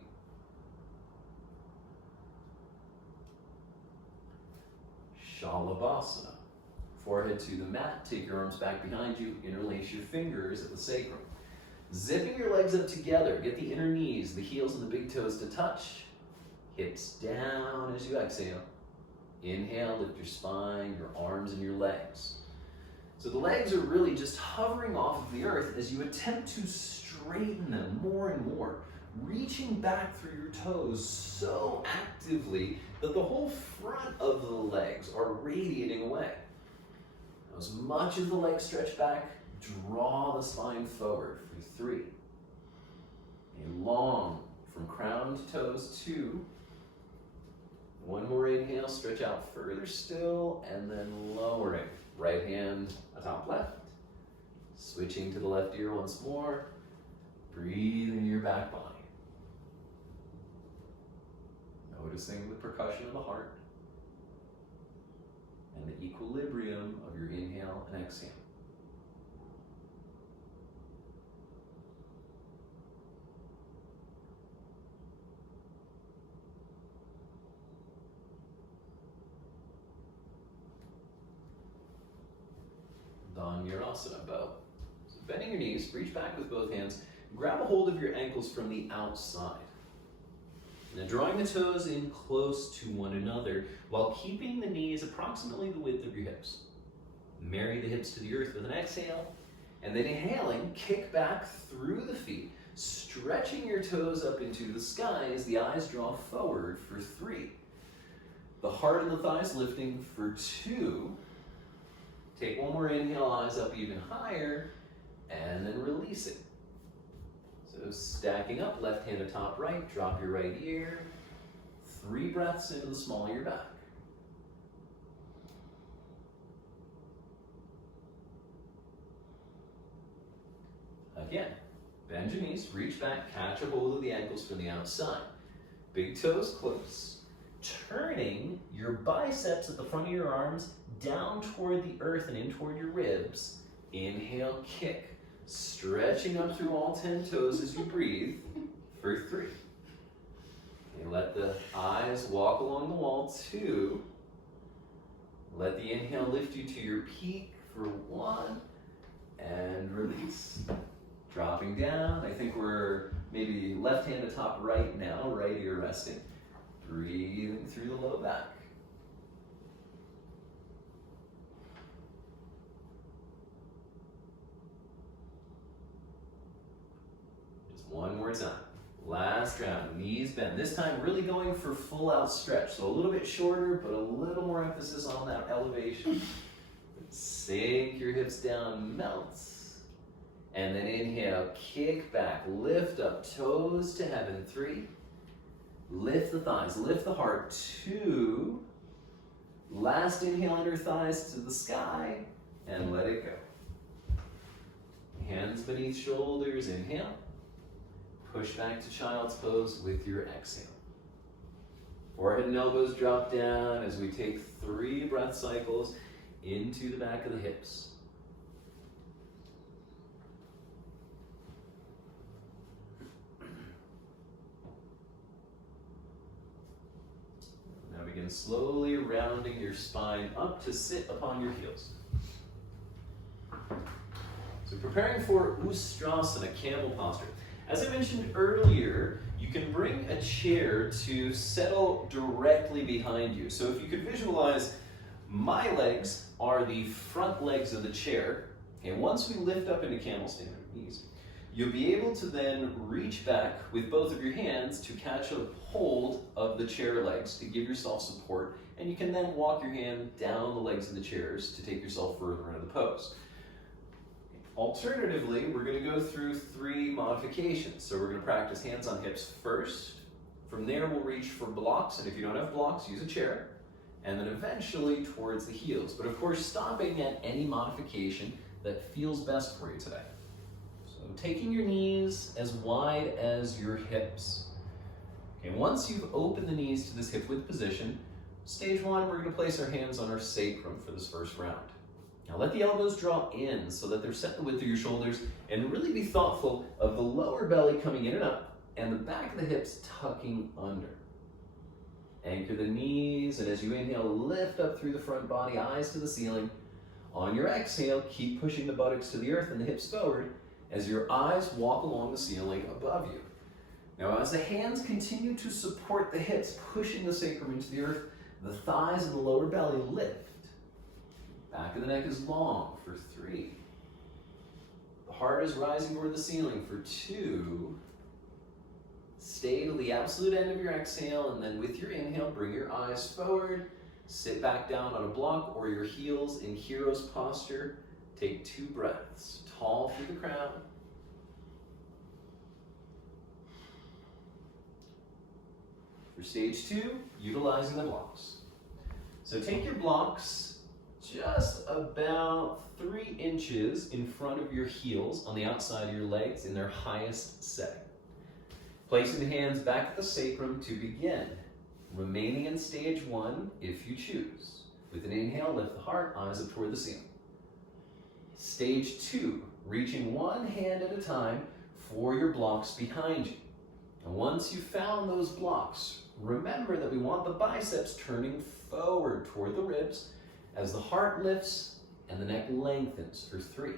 Shalabhasana. Forehead to the mat, take your arms back behind you, interlace your fingers at the sacrum. Zipping your legs up together, get the inner knees, the heels and the big toes to touch. Hips down as you exhale. Inhale, lift your spine, your arms and your legs. So the legs are really just hovering off of the earth as you attempt to straighten them more and more, reaching back through your toes so actively that the whole front of the legs are radiating away. As much as the legs stretch back, draw the spine forward for 3. down to toes, 2. One more inhale, stretch out further still, and then lowering. Right hand atop left. Switching to the left ear once more. Breathe into your back body. Noticing the percussion of the heart and the equilibrium of your inhale and exhale. Dhanurasana bow. So bending your knees, reach back with both hands, grab a hold of your ankles from the outside. Now drawing the toes in close to one another while keeping the knees approximately the width of your hips. Marry the hips to the earth with an exhale, and then inhaling, kick back through the feet, stretching your toes up into the sky as the eyes draw forward for 3. The heart and the thighs lifting for 2. Take one more inhale, eyes up even higher, and then releasing. So stacking up, left hand atop right, drop your right ear. 3 breaths into the small of your back. Again, bend your knees, reach back, catch a hold of the ankles from the outside. Big toes close. Turning your biceps at the front of your arms down toward the earth and in toward your ribs. Inhale, kick. Stretching up through all 10 toes as you breathe for 3. Okay, let the eyes walk along the wall, 2. Let the inhale lift you to your peak for 1. And release. Dropping down. I think we're maybe left hand atop right now, right ear resting. Breathing through the low back. Just one more time. Last round, knees bent. This time really going for full out stretch. So a little bit shorter, but a little more emphasis on that elevation. Sink your hips down, melt. And then inhale, kick back, lift up, toes to heaven, 3. Lift the thighs, lift the heart, 2. Last inhale, inner thighs to the sky, and let it go. Hands beneath shoulders, inhale. Push back to child's pose with your exhale. Forehead and elbows drop down as we take 3 breath cycles into the back of the hips. Now begin slowly rounding your spine up to sit upon your heels. So preparing for Ustrasana, camel posture. As I mentioned earlier, you can bring a chair to settle directly behind you. So if you could visualize, my legs are the front legs of the chair. And once we lift up into camel stand, knees, you'll be able to then reach back with both of your hands to catch a hold of the chair legs to give yourself support. And you can then walk your hand down the legs of the chairs to take yourself further into the pose. Alternatively, we're going to go through 3 modifications. So we're going to practice hands on hips first. From there, we'll reach for blocks. And if you don't have blocks, use a chair. And then eventually towards the heels. But of course, stopping at any modification that feels best for you today. So taking your knees as wide as your hips. Okay, once you've opened the knees to this hip width position, stage 1, we're going to place our hands on our sacrum for this first round. Now let the elbows draw in so that they're set the width of your shoulders, and really be thoughtful of the lower belly coming in and up and the back of the hips tucking under. Anchor the knees, and as you inhale, lift up through the front body, eyes to the ceiling. On your exhale, keep pushing the buttocks to the earth and the hips forward as your eyes walk along the ceiling above you. Now as the hands continue to support the hips, pushing the sacrum into the earth, the thighs and the lower belly lift. Back of the neck is long for 3. The heart is rising toward the ceiling for 2. Stay to the absolute end of your exhale, and then with your inhale, bring your eyes forward. Sit back down on a block or your heels in hero's posture. Take 2 breaths. Tall through the crown. For stage 2, utilizing the blocks. So take your blocks just about 3 inches in front of your heels on the outside of your legs in their highest setting. Placing the hands back at the sacrum to begin. Remaining in stage 1 if you choose. With an inhale, lift the heart, eyes up toward the ceiling. Stage 2, reaching one hand at a time for your blocks behind you. And once you've found those blocks, remember that we want the biceps turning forward toward the ribs as the heart lifts and the neck lengthens for 3.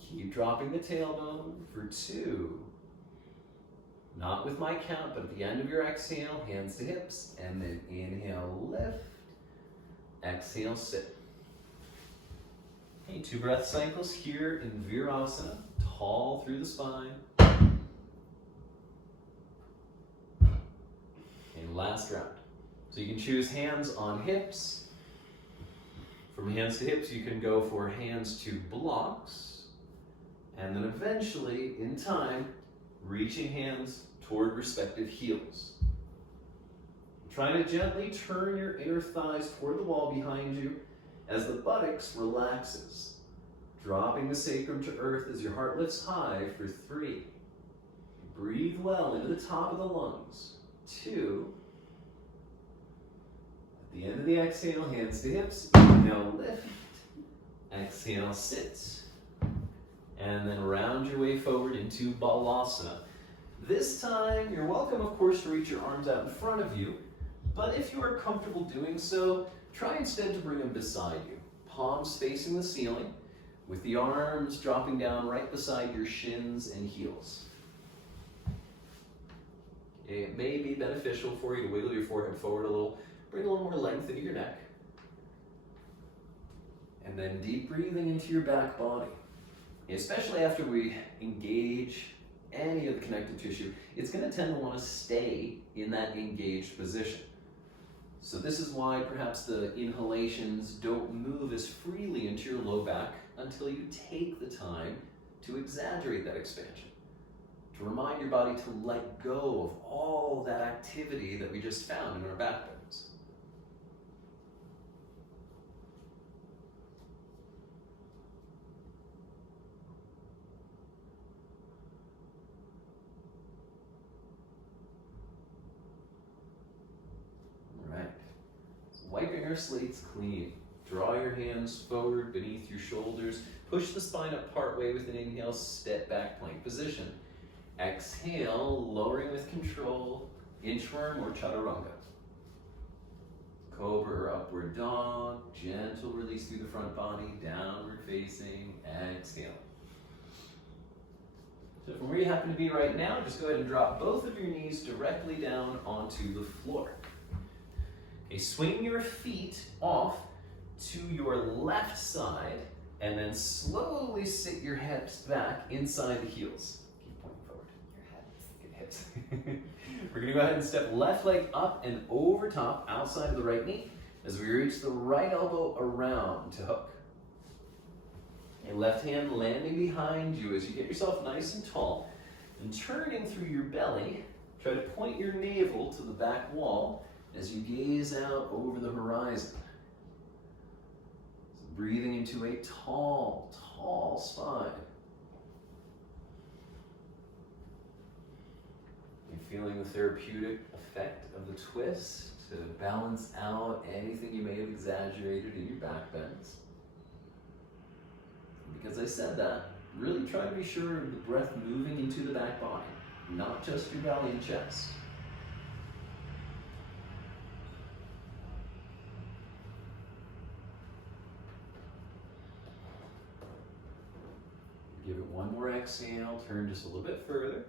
Keep dropping the tailbone for 2. Not with my count, but at the end of your exhale, hands to hips, and then inhale, lift. Exhale, sit. Okay, 2 breath cycles here in Virasana, tall through the spine. And last round. So you can choose hands on hips. From hands to hips, you can go for hands to blocks. And then eventually, in time, reaching hands toward respective heels. Trying to gently turn your inner thighs toward the wall behind you as the buttocks relaxes. Dropping the sacrum to earth as your heart lifts high for 3. Breathe well into the top of the lungs. 2. At the end of the exhale, hands to hips. Inhale, lift. Exhale, sit. And then round your way forward into Balasana. This time, you're welcome, of course, to reach your arms out in front of you. But if you are comfortable doing so, try instead to bring them beside you. Palms facing the ceiling, with the arms dropping down right beside your shins and heels. It may be beneficial for you to wiggle your forehead forward a little, bring a little more length into your neck. And then deep breathing into your back body. Especially after we engage any of the connective tissue, it's going to tend to want to stay in that engaged position. So this is why perhaps the inhalations don't move as freely into your low back until you take the time to exaggerate that expansion. To remind your body to let go of all that activity that we just found in our back bends. Wiping our slates clean. Draw your hands forward beneath your shoulders. Push the spine up partway with an inhale, step back plank position. Exhale, lowering with control, inchworm or chaturanga. Cobra or upward dog, gentle release through the front body, downward facing, exhale. So from where you happen to be right now, just go ahead and drop both of your knees directly down onto the floor. Okay, swing your feet off to your left side and then slowly sit your hips back inside the heels. Keep pointing forward. Your hips. Good hips. We're going to go ahead and step left leg up and over top, outside of the right knee, as we reach the right elbow around to hook. Okay, left hand landing behind you as you get yourself nice and tall. And turning through your belly, try to point your navel to the back wall as you gaze out over the horizon. So breathing into a tall, tall spine. And feeling the therapeutic effect of the twist to balance out anything you may have exaggerated in your back bends. And because I said that, really try to be sure of the breath moving into the back body, not just your belly and chest. Give it one more exhale, turn just a little bit further.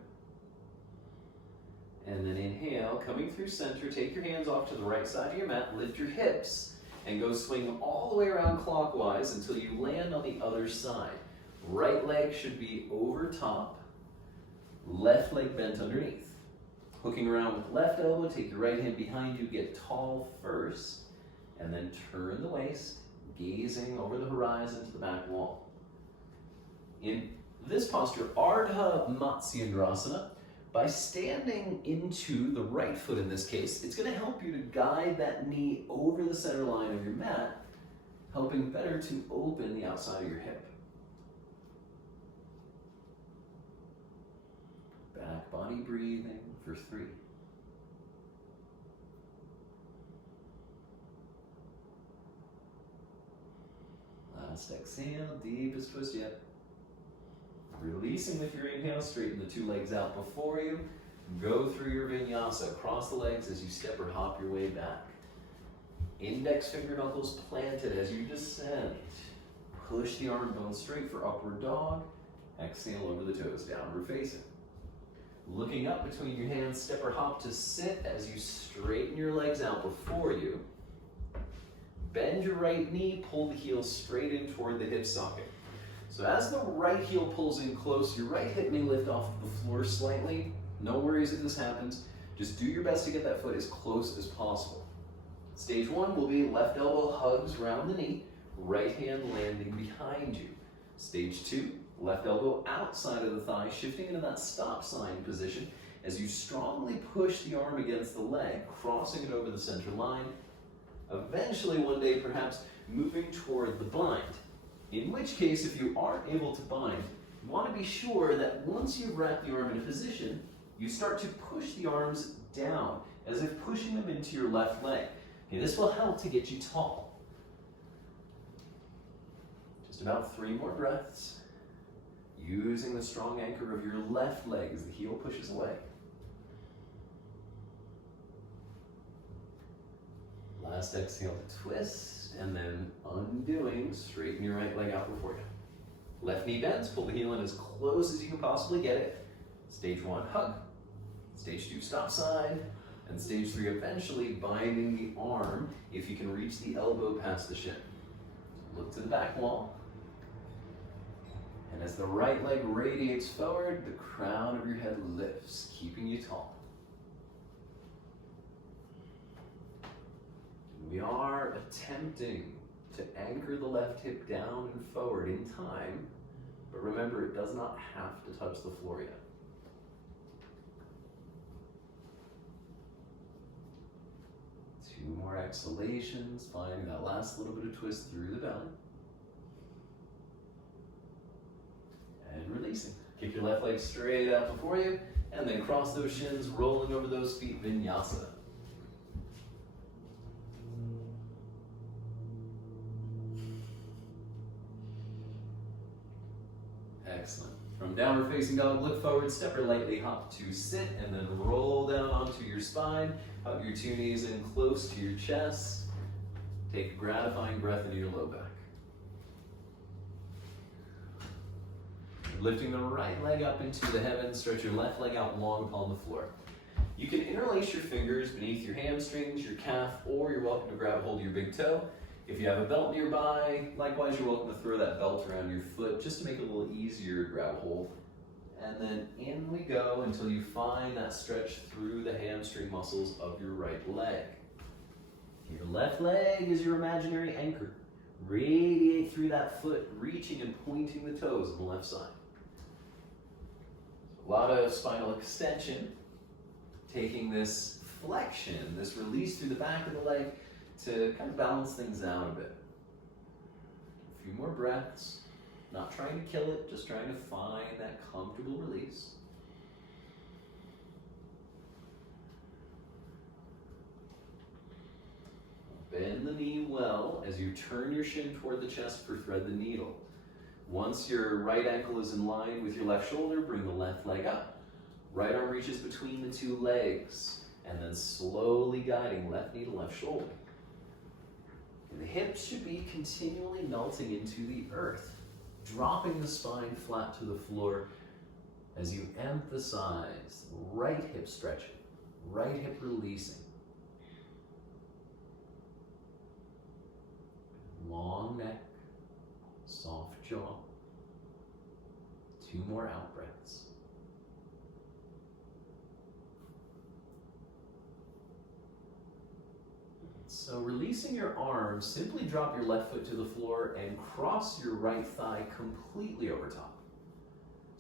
And then inhale, coming through center, take your hands off to the right side of your mat, lift your hips, and go swing all the way around clockwise until you land on the other side. Right leg should be over top, left leg bent underneath. Hooking around with left elbow, take your right hand behind you, get tall first, and then turn the waist, gazing over the horizon to the back wall. In this posture, Ardha Matsyendrasana, By standing into the right foot in this case, it's going to help you to guide that knee over the center line of your mat, helping better to open the outside of your hip. Back body breathing for 3. Last exhale, deepest twist yet. Releasing with your inhale, straighten the 2 legs out before you. Go through your vinyasa, cross the legs as you step or hop your way back. Index finger knuckles planted as you descend. Push the arm bone straight for upward dog. Exhale over the toes, downward facing. Looking up between your hands, step or hop to sit as you straighten your legs out before you. Bend your right knee, pull the heel straight in toward the hip socket. So as the right heel pulls in close, your right hip may lift off the floor slightly. No worries if this happens. Just do your best to get that foot as close as possible. Stage 1 will be left elbow hugs around the knee, right hand landing behind you. Stage 2, left elbow outside of the thigh, shifting into that stop sign position as you strongly push the arm against the leg, crossing it over the center line. Eventually, one day, perhaps moving toward the bind. In which case, if you aren't able to bind, you want to be sure that once you've wrapped the arm in a position, you start to push the arms down, as if pushing them into your left leg. Okay, this will help to get you tall. Just about 3 more breaths. Using the strong anchor of your left leg as the heel pushes away. Last exhale to twist, and then undoing, straighten your right leg out before you. Left knee bends, pull the heel in as close as you can possibly get it. Stage 1, hug. Stage 2, stop sign. And stage 3, eventually binding the arm if you can reach the elbow past the shin. Look to the back wall. And as the right leg radiates forward, the crown of your head lifts, keeping you tall. We are attempting to anchor the left hip down and forward in time, but remember, it does not have to touch the floor yet. Two more exhalations, finding that last little bit of twist through the belly. And releasing. Kick your left leg straight out before you, and then cross those shins, rolling over those feet, vinyasa. Excellent. From downward facing dog, look forward, step or lightly hop to sit, and then roll down onto your spine. Hug your 2 knees in close to your chest. Take a gratifying breath into your low back. Lifting the right leg up into the heavens, stretch your left leg out long upon the floor. You can interlace your fingers beneath your hamstrings, your calf, or you're welcome to grab a hold of your big toe. If you have a belt nearby, likewise, you're welcome to throw that belt around your foot just to make it a little easier to grab a hold. And then in we go until you find that stretch through the hamstring muscles of your right leg. Your left leg is your imaginary anchor. Radiate through that foot, reaching and pointing the toes on the left side. A lot of spinal extension, taking this flexion, this release through the back of the leg to kind of balance things out a bit. A few more breaths, not trying to kill it, just trying to find that comfortable release. Bend the knee well as you turn your shin toward the chest for thread the needle. Once your right ankle is in line with your left shoulder, bring the left leg up. Right arm reaches between the 2 legs, and then slowly guiding left knee to left shoulder. And the hips should be continually melting into the earth, dropping the spine flat to the floor as you emphasize right hip stretching, right hip releasing. Long neck, soft jaw. 2 more out breaths. So releasing your arms, simply drop your left foot to the floor and cross your right thigh completely over top.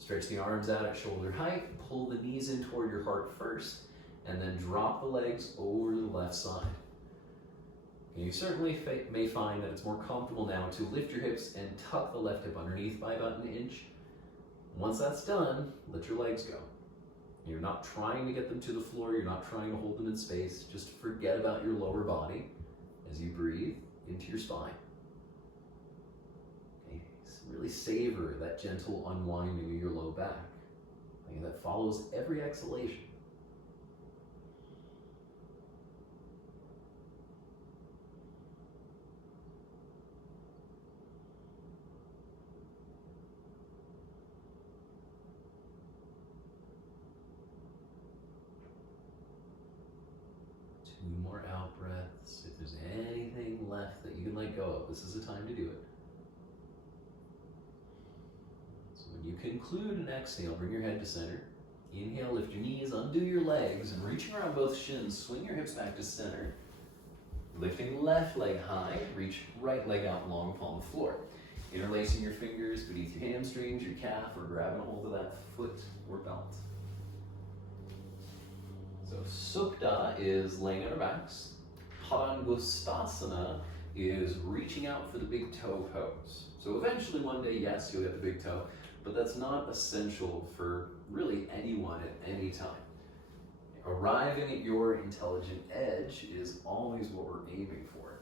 Stretch the arms out at shoulder height, pull the knees in toward your heart first, and then drop the legs over to the left side. Okay, you certainly may find that it's more comfortable now to lift your hips and tuck the left hip underneath by about an inch. Once that's done, let your legs go. You're not trying to get them to the floor, you're not trying to hold them in space, just forget about your lower body as you breathe into your spine. Okay, really savor that gentle unwinding of your low back. Okay, that follows every exhalation. Two more out breaths. If there's anything left that you can let go of, this is the time to do it. So when you conclude an exhale, bring your head to center. Inhale, lift your knees, undo your legs, and reaching around both shins, swing your hips back to center. Lifting left leg high, reach right leg out long upon the floor. Interlacing your fingers beneath your hamstrings, your calf, or grabbing a hold of that foot or belt. So Supta is laying on our backs. Padangusthasana is reaching out for the big toe pose. So eventually one day, yes, you'll get the big toe, but that's not essential for really anyone at any time. Arriving at your intelligent edge is always what we're aiming for.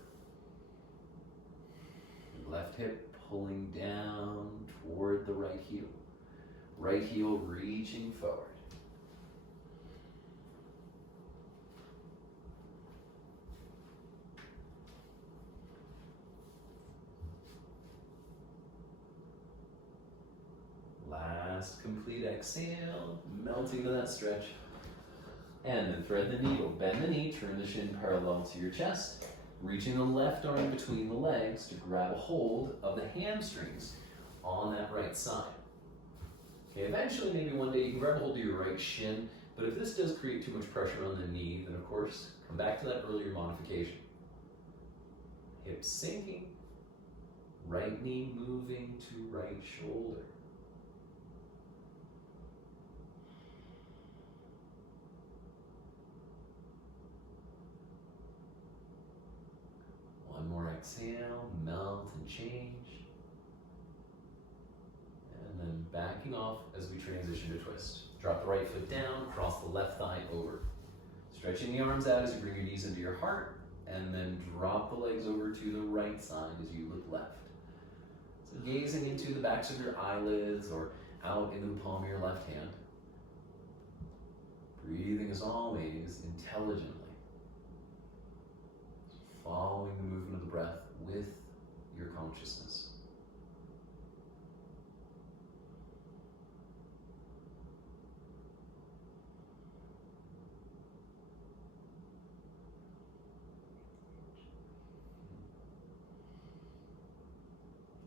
Left hip pulling down toward the right heel. Right heel reaching forward. Last complete exhale, melting to that stretch. And then thread the needle. Bend the knee, turn the shin parallel to your chest, reaching the left arm between the legs to grab a hold of the hamstrings on that right side. Okay, eventually, maybe one day you can grab a hold of your right shin, but if this does create too much pressure on the knee, then of course, come back to that earlier modification. Hips sinking, right knee moving to right shoulder. One more exhale, melt and change. And then backing off as we transition to twist. Drop the right foot down, cross the left thigh over. Stretching the arms out as you bring your knees into your heart, and then drop the legs over to the right side as you look left. So gazing into the backs of your eyelids or out into the palm of your left hand. Breathing as always intelligently. Following the movement of the breath with your consciousness.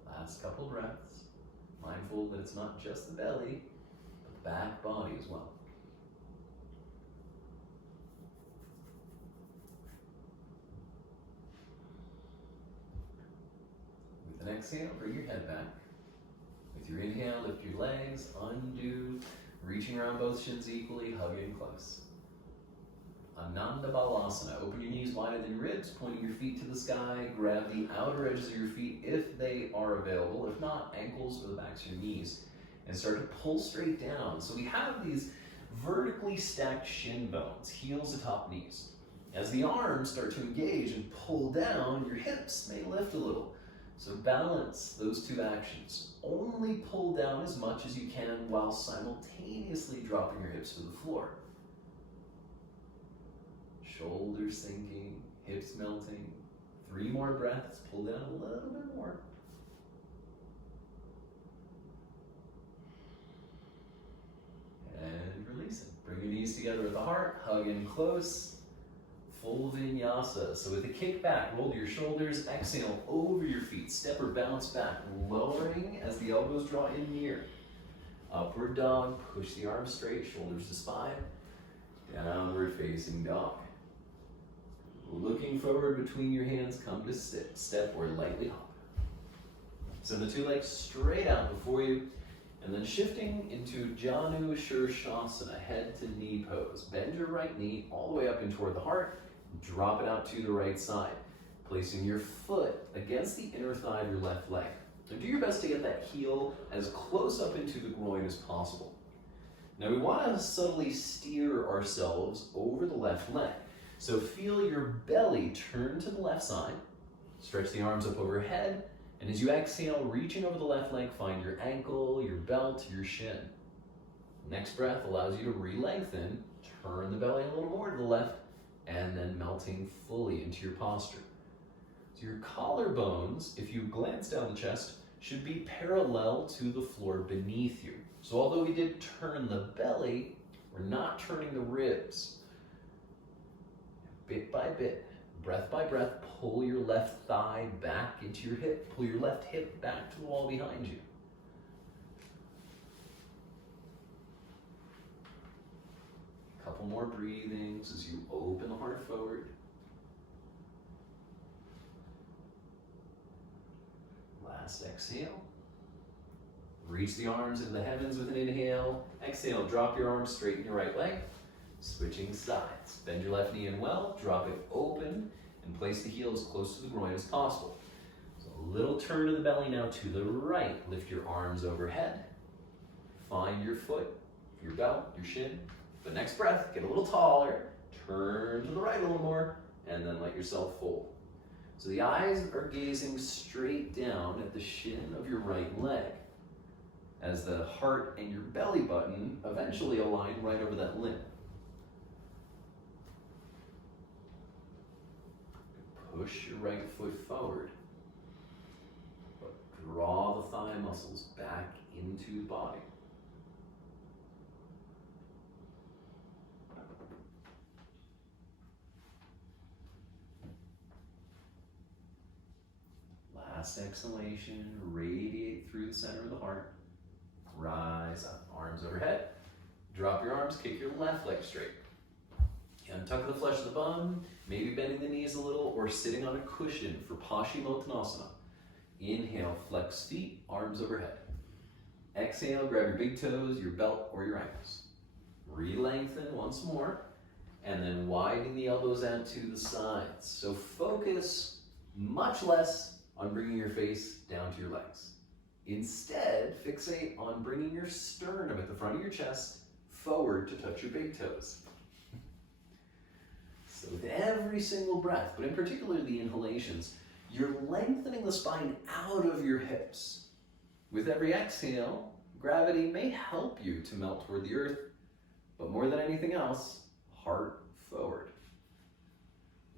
Last couple breaths, mindful that it's not just the belly, but the back body as well. With an exhale, bring your head back. With your inhale, lift your legs, undo, reaching around both shins equally, hugging close. Ananda Balasana. Open your knees wider than your ribs, pointing your feet to the sky. Grab the outer edges of your feet if they are available. If not, ankles or the backs of your knees. And start to pull straight down. So we have these vertically stacked shin bones, heels atop knees. As the arms start to engage and pull down, your hips may lift a little. So balance those two actions. Only pull down as much as you can while simultaneously dropping your hips to the floor. Shoulders sinking, hips melting. 3 more breaths, pull down a little bit more. And release it. Bring your knees together at the heart, hug in close. Full vinyasa. So with a kick back, roll your shoulders, exhale over your feet, step or bounce back, lowering as the elbows draw in near. Upward dog, push the arms straight, shoulders to spine. Downward facing dog. Looking forward between your hands, come to step or lightly hop. Send the 2 legs straight out before you. And then shifting into Janu Shirshasana, head to knee pose. Bend your right knee all the way up in toward the heart, drop it out to the right side, placing your foot against the inner thigh of your left leg. And do your best to get that heel as close up into the groin as possible. Now we want to subtly steer ourselves over the left leg. So feel your belly turn to the left side, stretch the arms up overhead, and as you exhale, reaching over the left leg, find your ankle, your belt, your shin. Next breath allows you to re-lengthen, turn the belly a little more to the left, and then melting fully into your posture. So your collarbones, if you glance down the chest, should be parallel to the floor beneath you. So although we did turn the belly, we're not turning the ribs. Bit by bit, breath by breath, pull your left thigh back into your hip. Pull your left hip back to the wall behind you. A couple more breathings as you open the heart forward. Last exhale. Reach the arms into the heavens with an inhale. Exhale, drop your arms, straighten your right leg. Switching sides. Bend your left knee in well, drop it open, and place the heel as close to the groin as possible. So a little turn of the belly now to the right. Lift your arms overhead. Find your foot, your belt, your shin. The next breath, get a little taller. Turn to the right a little more, and then let yourself fold. So the eyes are gazing straight down at the shin of your right leg, as the heart and your belly button eventually align right over that limb. Push your right foot forward, but draw the thigh muscles back into the body. Last exhalation, radiate through the center of the heart. Rise up, arms overhead. Drop your arms, kick your left leg straight. Untuck the flesh of the bum, maybe bending the knees a little or sitting on a cushion for Paschimottanasana. Inhale, flex feet, arms overhead. Exhale, grab your big toes, your belt, or your ankles. Re-lengthen once more, and then widen the elbows out to the sides. So focus much less on bringing your face down to your legs. Instead, fixate on bringing your sternum at the front of your chest forward to touch your big toes. So with every single breath, but in particular the inhalations, you're lengthening the spine out of your hips. With every exhale, gravity may help you to melt toward the earth, but more than anything else, heart forward.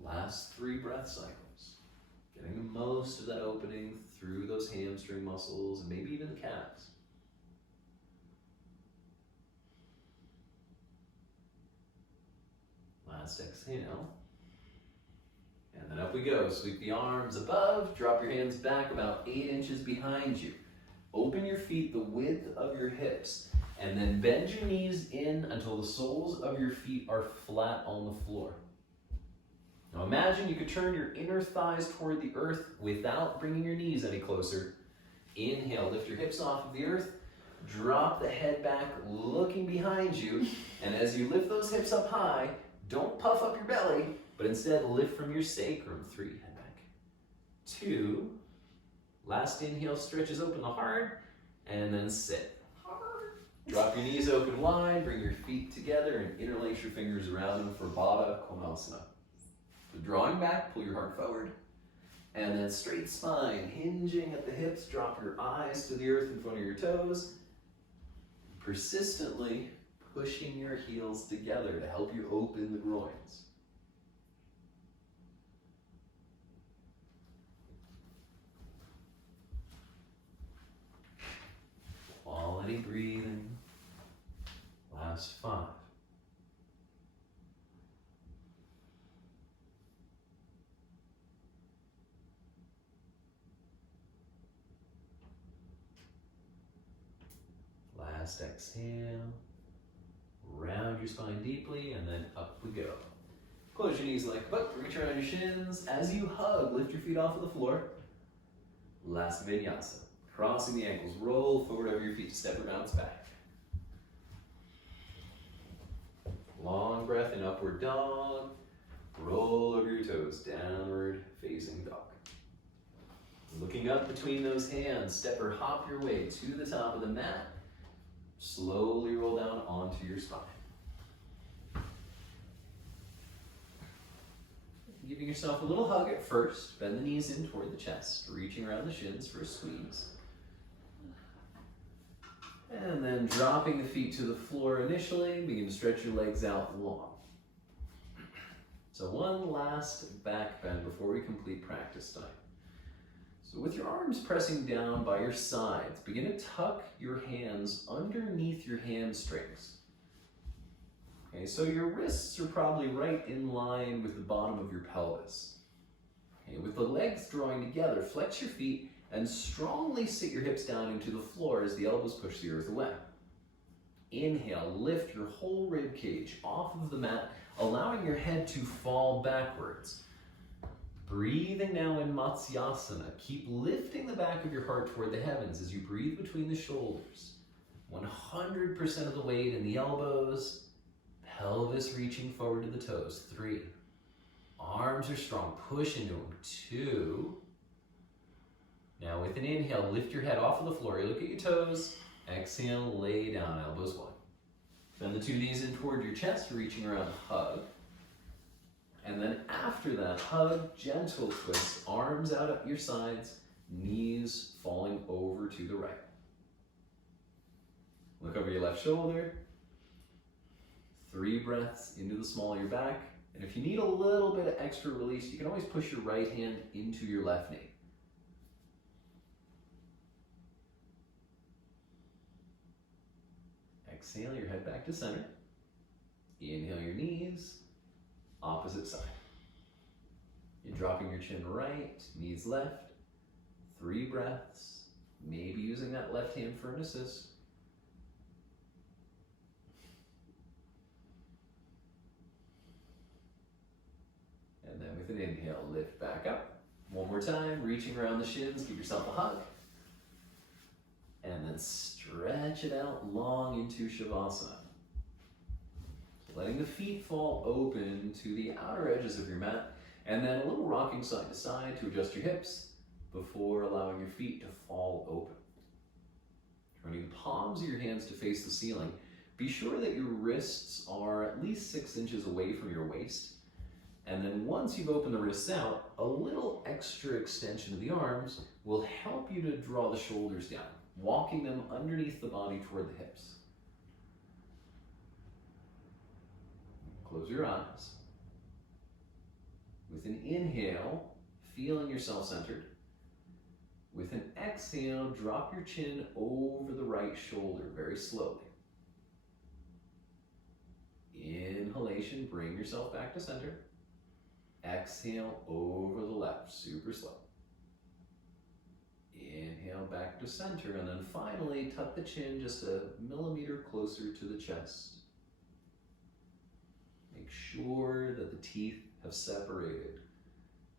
Last 3 breath cycles, getting the most of that opening through those hamstring muscles and maybe even the calves. Last exhale. And then up we go. Sweep the arms above, drop your hands back about 8 inches behind you. Open your feet the width of your hips, and then bend your knees in until the soles of your feet are flat on the floor. Now imagine you could turn your inner thighs toward the earth without bringing your knees any closer. Inhale, lift your hips off of the earth, drop the head back, looking behind you, and as you lift those hips up high, don't puff up your belly, but instead lift from your sacrum. 3, head back. 2, last inhale, stretches open the heart, and then sit. Drop your knees open wide, bring your feet together, and interlace your fingers around them for Baddha Konasana. So drawing back, pull your heart forward, and then straight spine, hinging at the hips, drop your eyes to the earth in front of your toes, persistently pushing your heels together to help you open the groins. Quality breathing. Last 5. Last exhale. Round your spine deeply, and then up we go. Close your knees like a book, reach around your shins. As you hug, lift your feet off of the floor. Last vinyasa. Crossing the ankles, roll forward over your feet to step or bounce back. Long breath in upward dog. Roll over your toes, downward facing dog. Looking up between those hands, step or hop your way to the top of the mat. Slowly roll down onto your spine. Giving yourself a little hug at first. Bend the knees in toward the chest, reaching around the shins for a squeeze. And then dropping the feet to the floor initially, begin to stretch your legs out long. So one last back bend before we complete practice time. So with your arms pressing down by your sides, begin to tuck your hands underneath your hamstrings. Okay, so your wrists are probably right in line with the bottom of your pelvis. Okay, with the legs drawing together, flex your feet and strongly sit your hips down into the floor as the elbows push the earth away. Inhale, lift your whole rib cage off of the mat, allowing your head to fall backwards. Breathing now in Matsyasana. Keep lifting the back of your heart toward the heavens as you breathe between the shoulders. 100% of the weight in the elbows, pelvis reaching forward to the toes. 3. Arms are strong, push into them. 2. Now with an inhale, lift your head off of the floor. You look at your toes. Exhale, lay down, elbows wide. Bend the 2 knees in toward your chest, reaching around, hug. And then after that, hug, gentle twist, arms out up your sides, knees falling over to the right. Look over your left shoulder. 3 breaths into the small of your back. And if you need a little bit of extra release, you can always push your right hand into your left knee. Exhale your head back to center. Inhale your knees, opposite side. You're dropping your chin right, knees left. 3 breaths, maybe using that left hand for an assist. And then with an inhale, lift back up. One more time, reaching around the shins, give yourself a hug. And then stretch it out long into Shavasana. Letting the feet fall open to the outer edges of your mat, and then a little rocking side to side to adjust your hips before allowing your feet to fall open. Turning the palms of your hands to face the ceiling. Be sure that your wrists are at least 6 inches away from your waist. And then once you've opened the wrists out, a little extra extension of the arms will help you to draw the shoulders down, walking them underneath the body toward the hips. Close your eyes. With an inhale, feeling yourself centered. With an exhale, drop your chin over the right shoulder very slowly. Inhalation, bring yourself back to center. Exhale over the left, super slow. Inhale back to center, and then finally tuck the chin just a millimeter closer to the chest. Make sure that the teeth have separated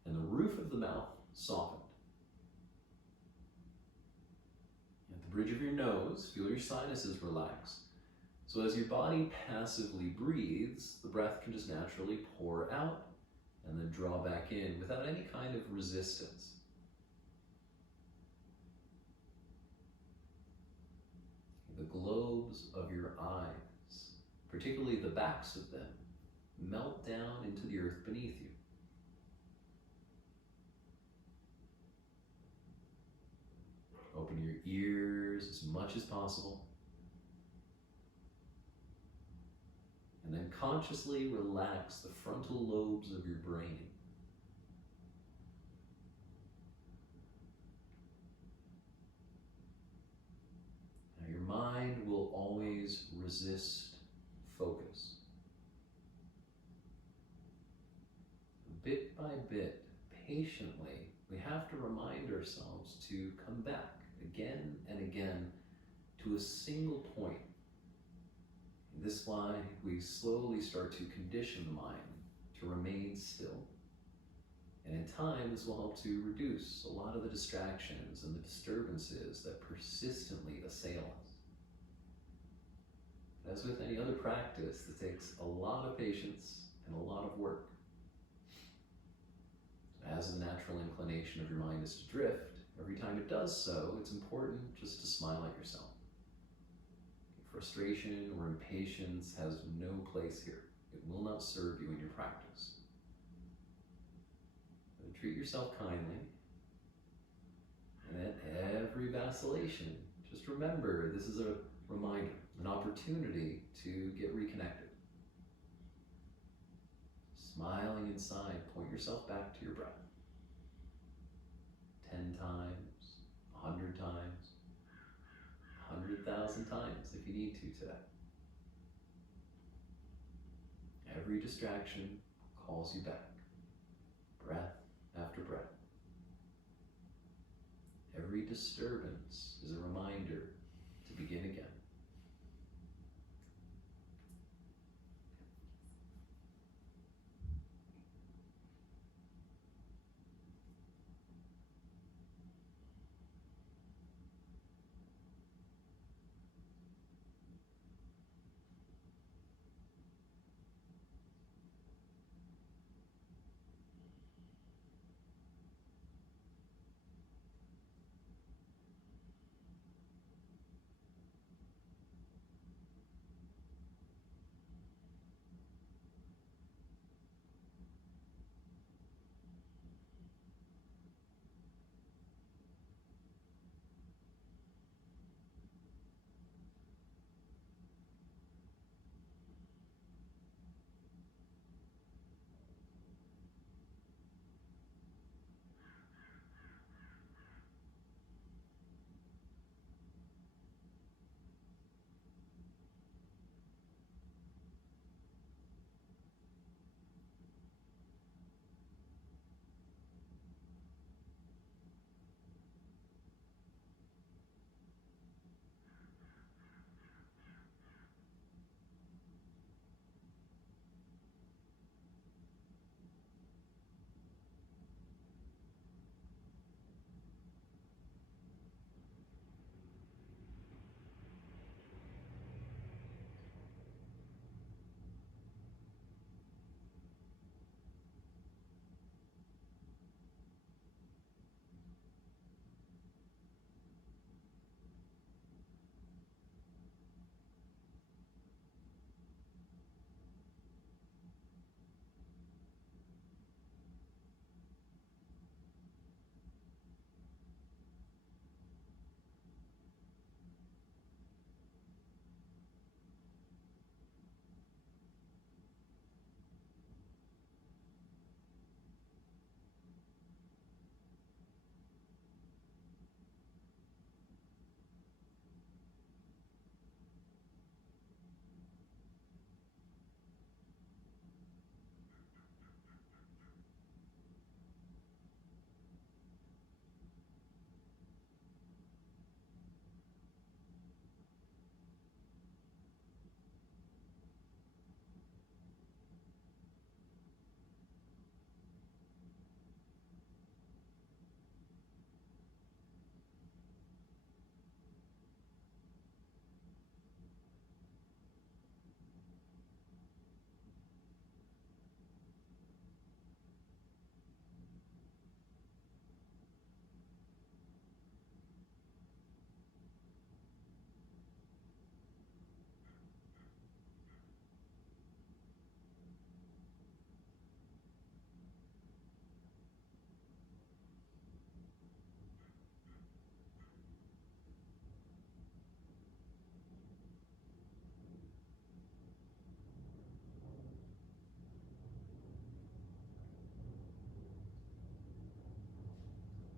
and the roof of the mouth softened. At the bridge of your nose, feel your sinuses relax. So as your body passively breathes, the breath can just naturally pour out and then draw back in without any kind of resistance. The globes of your eyes, particularly the backs of them, melt down into the earth beneath you. Open your ears as much as possible. And then consciously relax the frontal lobes of your brain. Now your mind will always resist focus. Bit by bit, patiently, we have to remind ourselves to come back again and again to a single point. This is why we slowly start to condition the mind to remain still And in time, this will help to reduce a lot of the distractions and the disturbances that persistently assail us. As with any other practice, it takes a lot of patience and a lot of work. As the natural inclination of your mind is to drift, every time it does so, it's important just to smile at yourself. Frustration or impatience has no place here. It will not serve you in your practice. But treat yourself kindly, and at every vacillation, just remember this is a reminder, an opportunity to get reconnected. Smiling inside, point yourself back to your breath. 10 times, 100 times, 100,000 times if you need to today. Every distraction calls you back, breath after breath. Every disturbance is a reminder to begin again.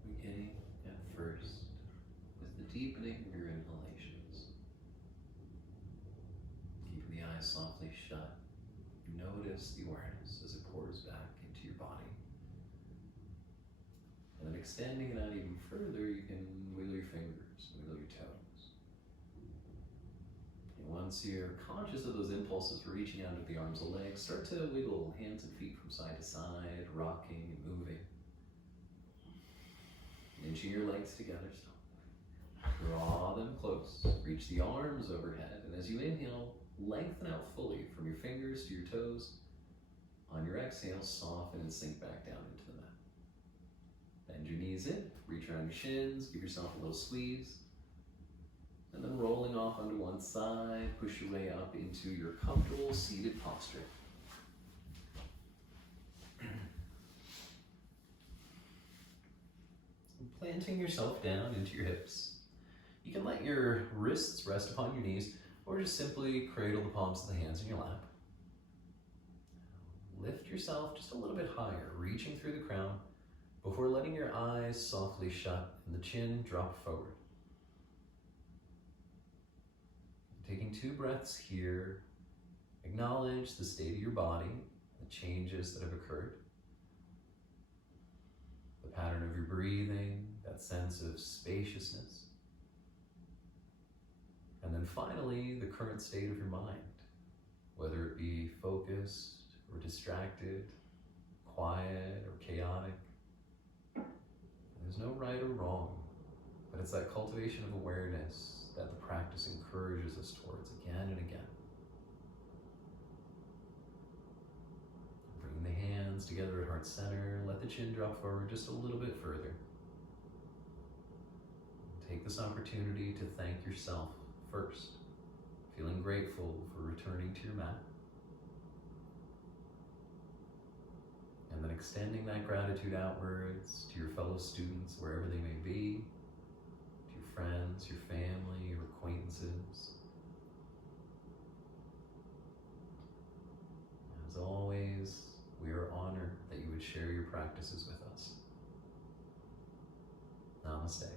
Beginning at first with the deepening of your inhalations. Keeping the eyes softly shut, notice the awareness as it pours back into your body. And then extending it out even further, you can wiggle your fingers, wiggle your toes. And once you're conscious of those impulses for reaching out to the arms and legs, start to wiggle hands and feet from side to side, rocking and moving. Inching your legs together still. Draw them close. Reach the arms overhead. And as you inhale, lengthen out fully from your fingers to your toes. On your exhale, soften and sink back down into the mat. Bend your knees in, reach around your shins, give yourself a little squeeze. And then rolling off onto one side, push your way up into your comfortable seated posture. Planting yourself down into your hips. You can let your wrists rest upon your knees, or just simply cradle the palms of the hands in your lap. Lift yourself just a little bit higher, reaching through the crown, before letting your eyes softly shut and the chin drop forward. Taking 2 breaths here, acknowledge the state of your body, the changes that have occurred, the pattern of your breathing, that sense of spaciousness. And then finally, the current state of your mind, whether it be focused or distracted, quiet or chaotic. There's no right or wrong, but it's that cultivation of awareness that the practice encourages us towards again and again. Bring the hands together at heart center, let the chin drop forward just a little bit further. Take this opportunity to thank yourself first, feeling grateful for returning to your mat. And then extending that gratitude outwards to your fellow students, wherever they may be, to your friends, your family, your acquaintances. As always, we are honored that you would share your practices with us. Namaste.